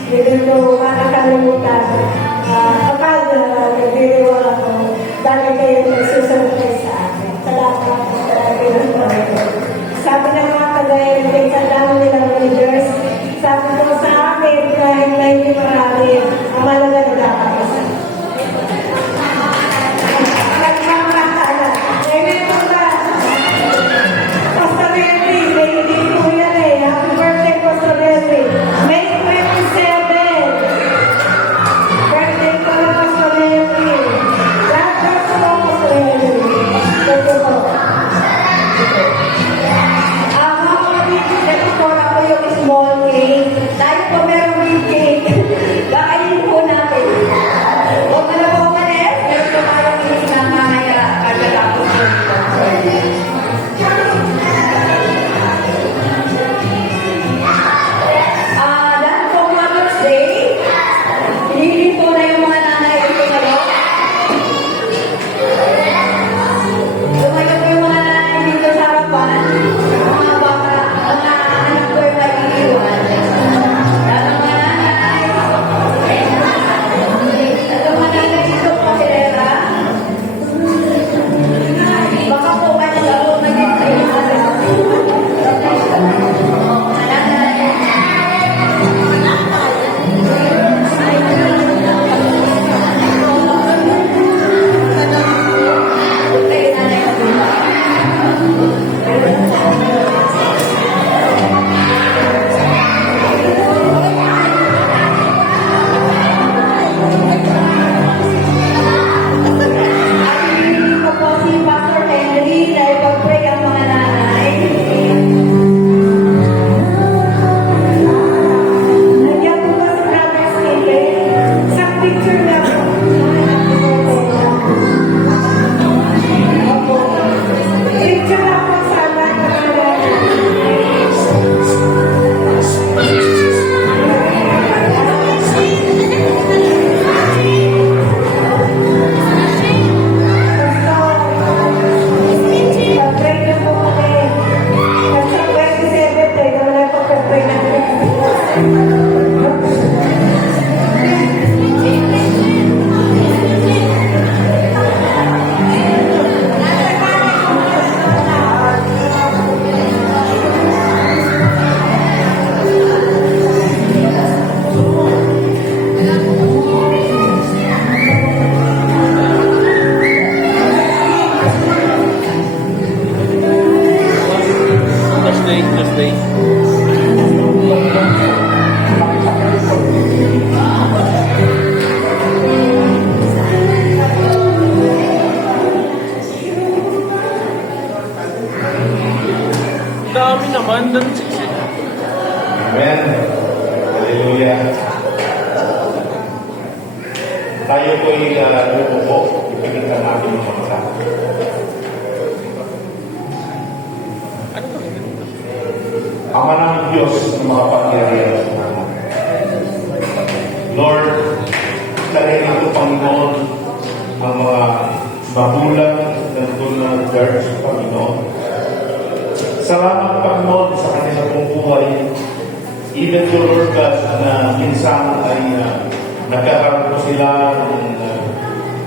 Hindi ko makakalimutan. Kapag nagdiriwa ako, dahil kayo nagsusunod kayo sa akin. Salamat po sa akin. Sabi ng mga tagayagin sa dami nilang leaders, sabi ko sa akin, kahit na hindi marami, ang malaga na dapat isa. Nagmamakaala. Amen po ba? Pastor Henry, may hindi po yan eh. Happy birthday, Pastor Henry. May 27. Ang dami naman, doon siksik. Amen. Hallelujah. Tayo po'y lupo. Ipinigtan natin yung mga sa. Ano to? Ama ng Diyos ng mga pangyarihan sa naman. Lord, dahil ito, Panginoon, ang mga magulang ng tulong church, Panginoon. Salamat, Panginoon, sa kanilang pong buhay. Even to Lord God, na minsan ay nagkakaroon po sila ng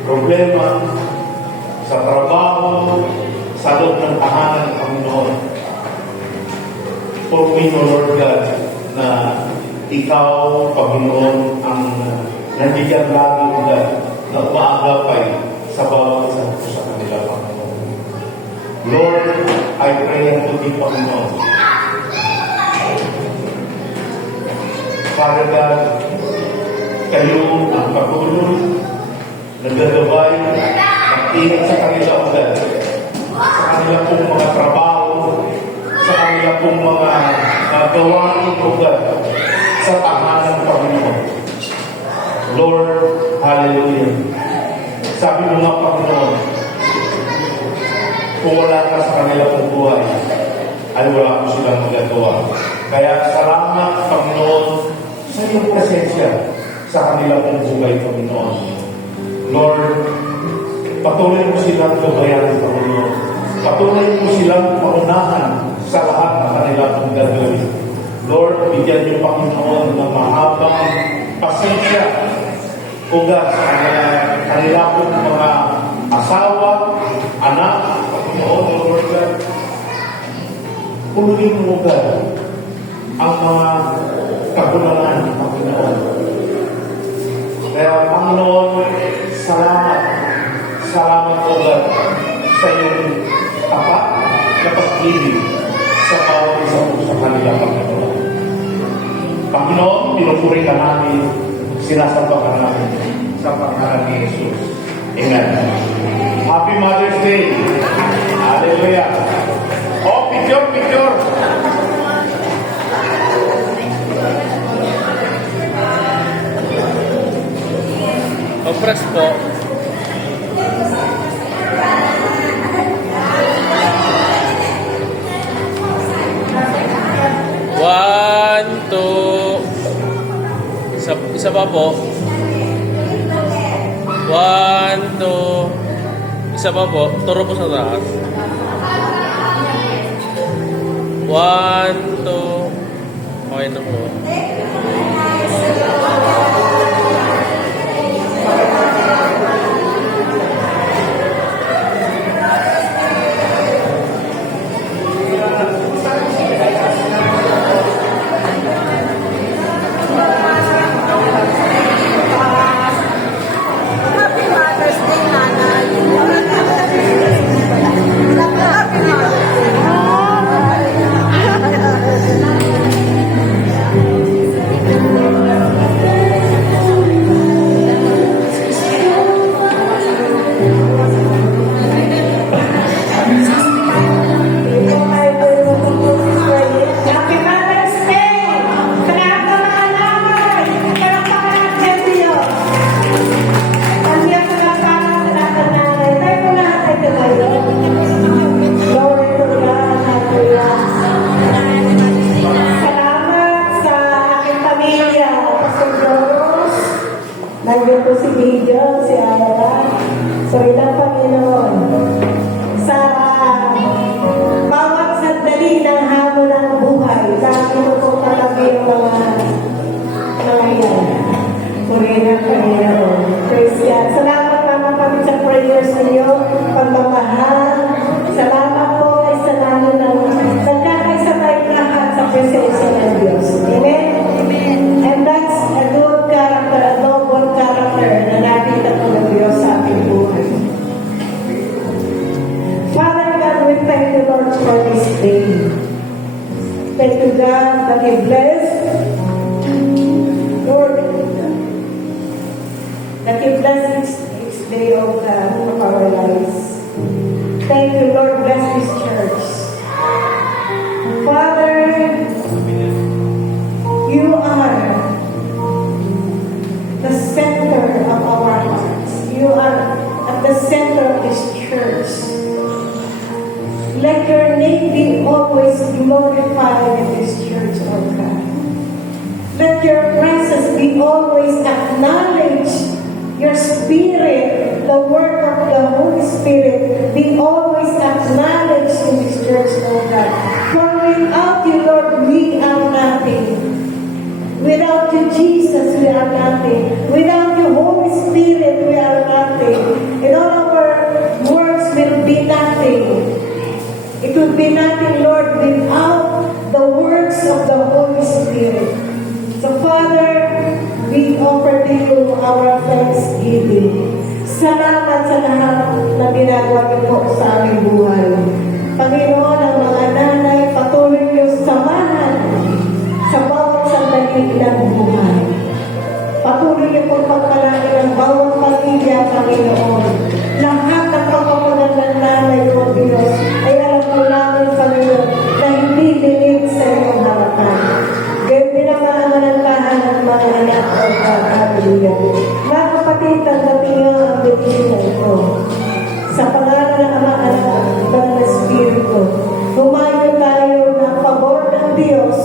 problema sa trabaho, sa loob ng tahanan, Panginoon. For we know, Lord God, na Ikaw, Panginoon, ang nandyan lagi God, na umaagapay sa bawat isa po sa kanila, Panginoon. Lord, I pray unto Thee, Panginoon. Father God, kayo ang patuloy, naglalabay, mag-ingat sa kanila, God, sa kanila pong mga trabaho, sa kanila pong mga gawain, God, sa tahanan, Panginoon. Lord, hallelujah. Sabi mo nga, Panginoon, kung wala ka sa kanila pong buhay, ay wala ko silang magagawa. Kaya salamat, Panginoon, sa iyong presensya sa kanila pong buhay, Panginoon. Lord, patuloy mo silang gabayan, Panginoon. Patuloy mo silang paunahan sa lahat ng kanila pong gagawin. Lord, bigyan niyo, Panginoon, ng mahabang pasensya o sa kanila pong mga asawa, anak, Panginoon, Lord God. Puluhin mo, God, ang mga kagulangan, Panginoon. Kaya, Panginoon, salamat. Salamat, God, sa iyong tapat na pag-ibig sa bawat isa po sa kanila, Panginoon. Panginoon, pinupuri ka namin, sinasamba ka namin sa pangalan ni Jesus. Amen. Happy Mother's Day. Hallelujah. Oh, picture, picture. Pag-press po. One, two. Isa pa po. One, two. Isa pa po. Turo po sa taas. One, two. Okay na po. Happy Mother's Day, Nanay. Happy Happy Mother's Day! Kaya ka mga nanay! Kaya ka mga Diyos! Ang iyong mga parang nanay. Tayo ko na tayo kayo. Glory to God. Hallelujah. Salamat sa aking pamilya. Pastor Joros. Nandiyan po si Gideon, si Ayala. So, ilang Panginoon. Sa bawat sandali ng hamon ng buhay, lagi mo po talaga yung mga yan. Purihin ang Panginoon. Praise God. Salamat naman kami sa prayers ninyo, pagmamahal. Salamat po ay sa namin ng nagkakaisabay lahat sa presensya ng Diyos. Amen? And that's a good character, a noble character na nakita po ng Diyos sa ating buhay. Father God, we thank you, Lord, for this day. Thank you, God, that you bless, Lord, that you bless each day of our lives. Thank you, Lord, bless this church. glorified in this church, oh God. Let your presence be always acknowledged. Your spirit, the work of the Holy Spirit, be always acknowledged in this church, oh God. For without you, Lord, we are nothing. Without you, Jesus, we are nothing. Without you, Holy Spirit, we are nothing. And all our works will be nothing. It will be nothing, Lord, without the works of the Holy Spirit. So, Father, we offer to you our thanksgiving. Salamat sa lahat na ginagawa niyo po sa aming buhay. Panginoon, ang mga nanay, patuloy niyo samahan sa bawat sandali ng buhay. Patuloy niyo po pagpalain ang bawat pamilya, Panginoon. Lahat ng pagpapagal ng nanay ko, Diyos, ay alam mo namin, Panginoon, na hindi lilit sa iyong harapan. Gayun din ang maangalantahan ng mga anak ko, Hallelujah. Mga kapatid, tanggapin niyo ang benediction na ito. Sa pangalan ng Ama, Anak, at ng Espiritu, humayo tayo na ang pabor ng Diyos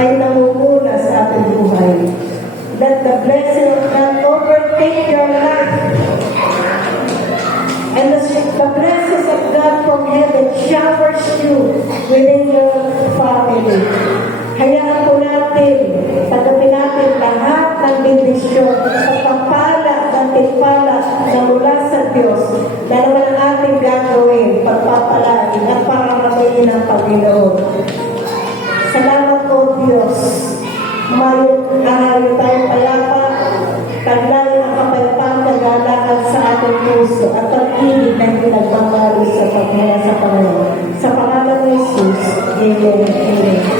ay namumula sa ating buhay. Let the blessing of God overtake your life. And the blessings of God from heaven showers you within your family. Hayaan po natin, tanggapin natin lahat ng bendisyon, pagpapala ng timpala na mula sa Diyos, na naman ang ating gagawin, pagpapalain at paramamayin ng Panginoon. Salamat po, Diyos. Mayo tayo payapa, taglayan ang kapayapang kagalakan sa ating puso at pag-ibig na pinagmamahal sa Panginoon. Sa pangalan ng Jesus, Amen. Amen.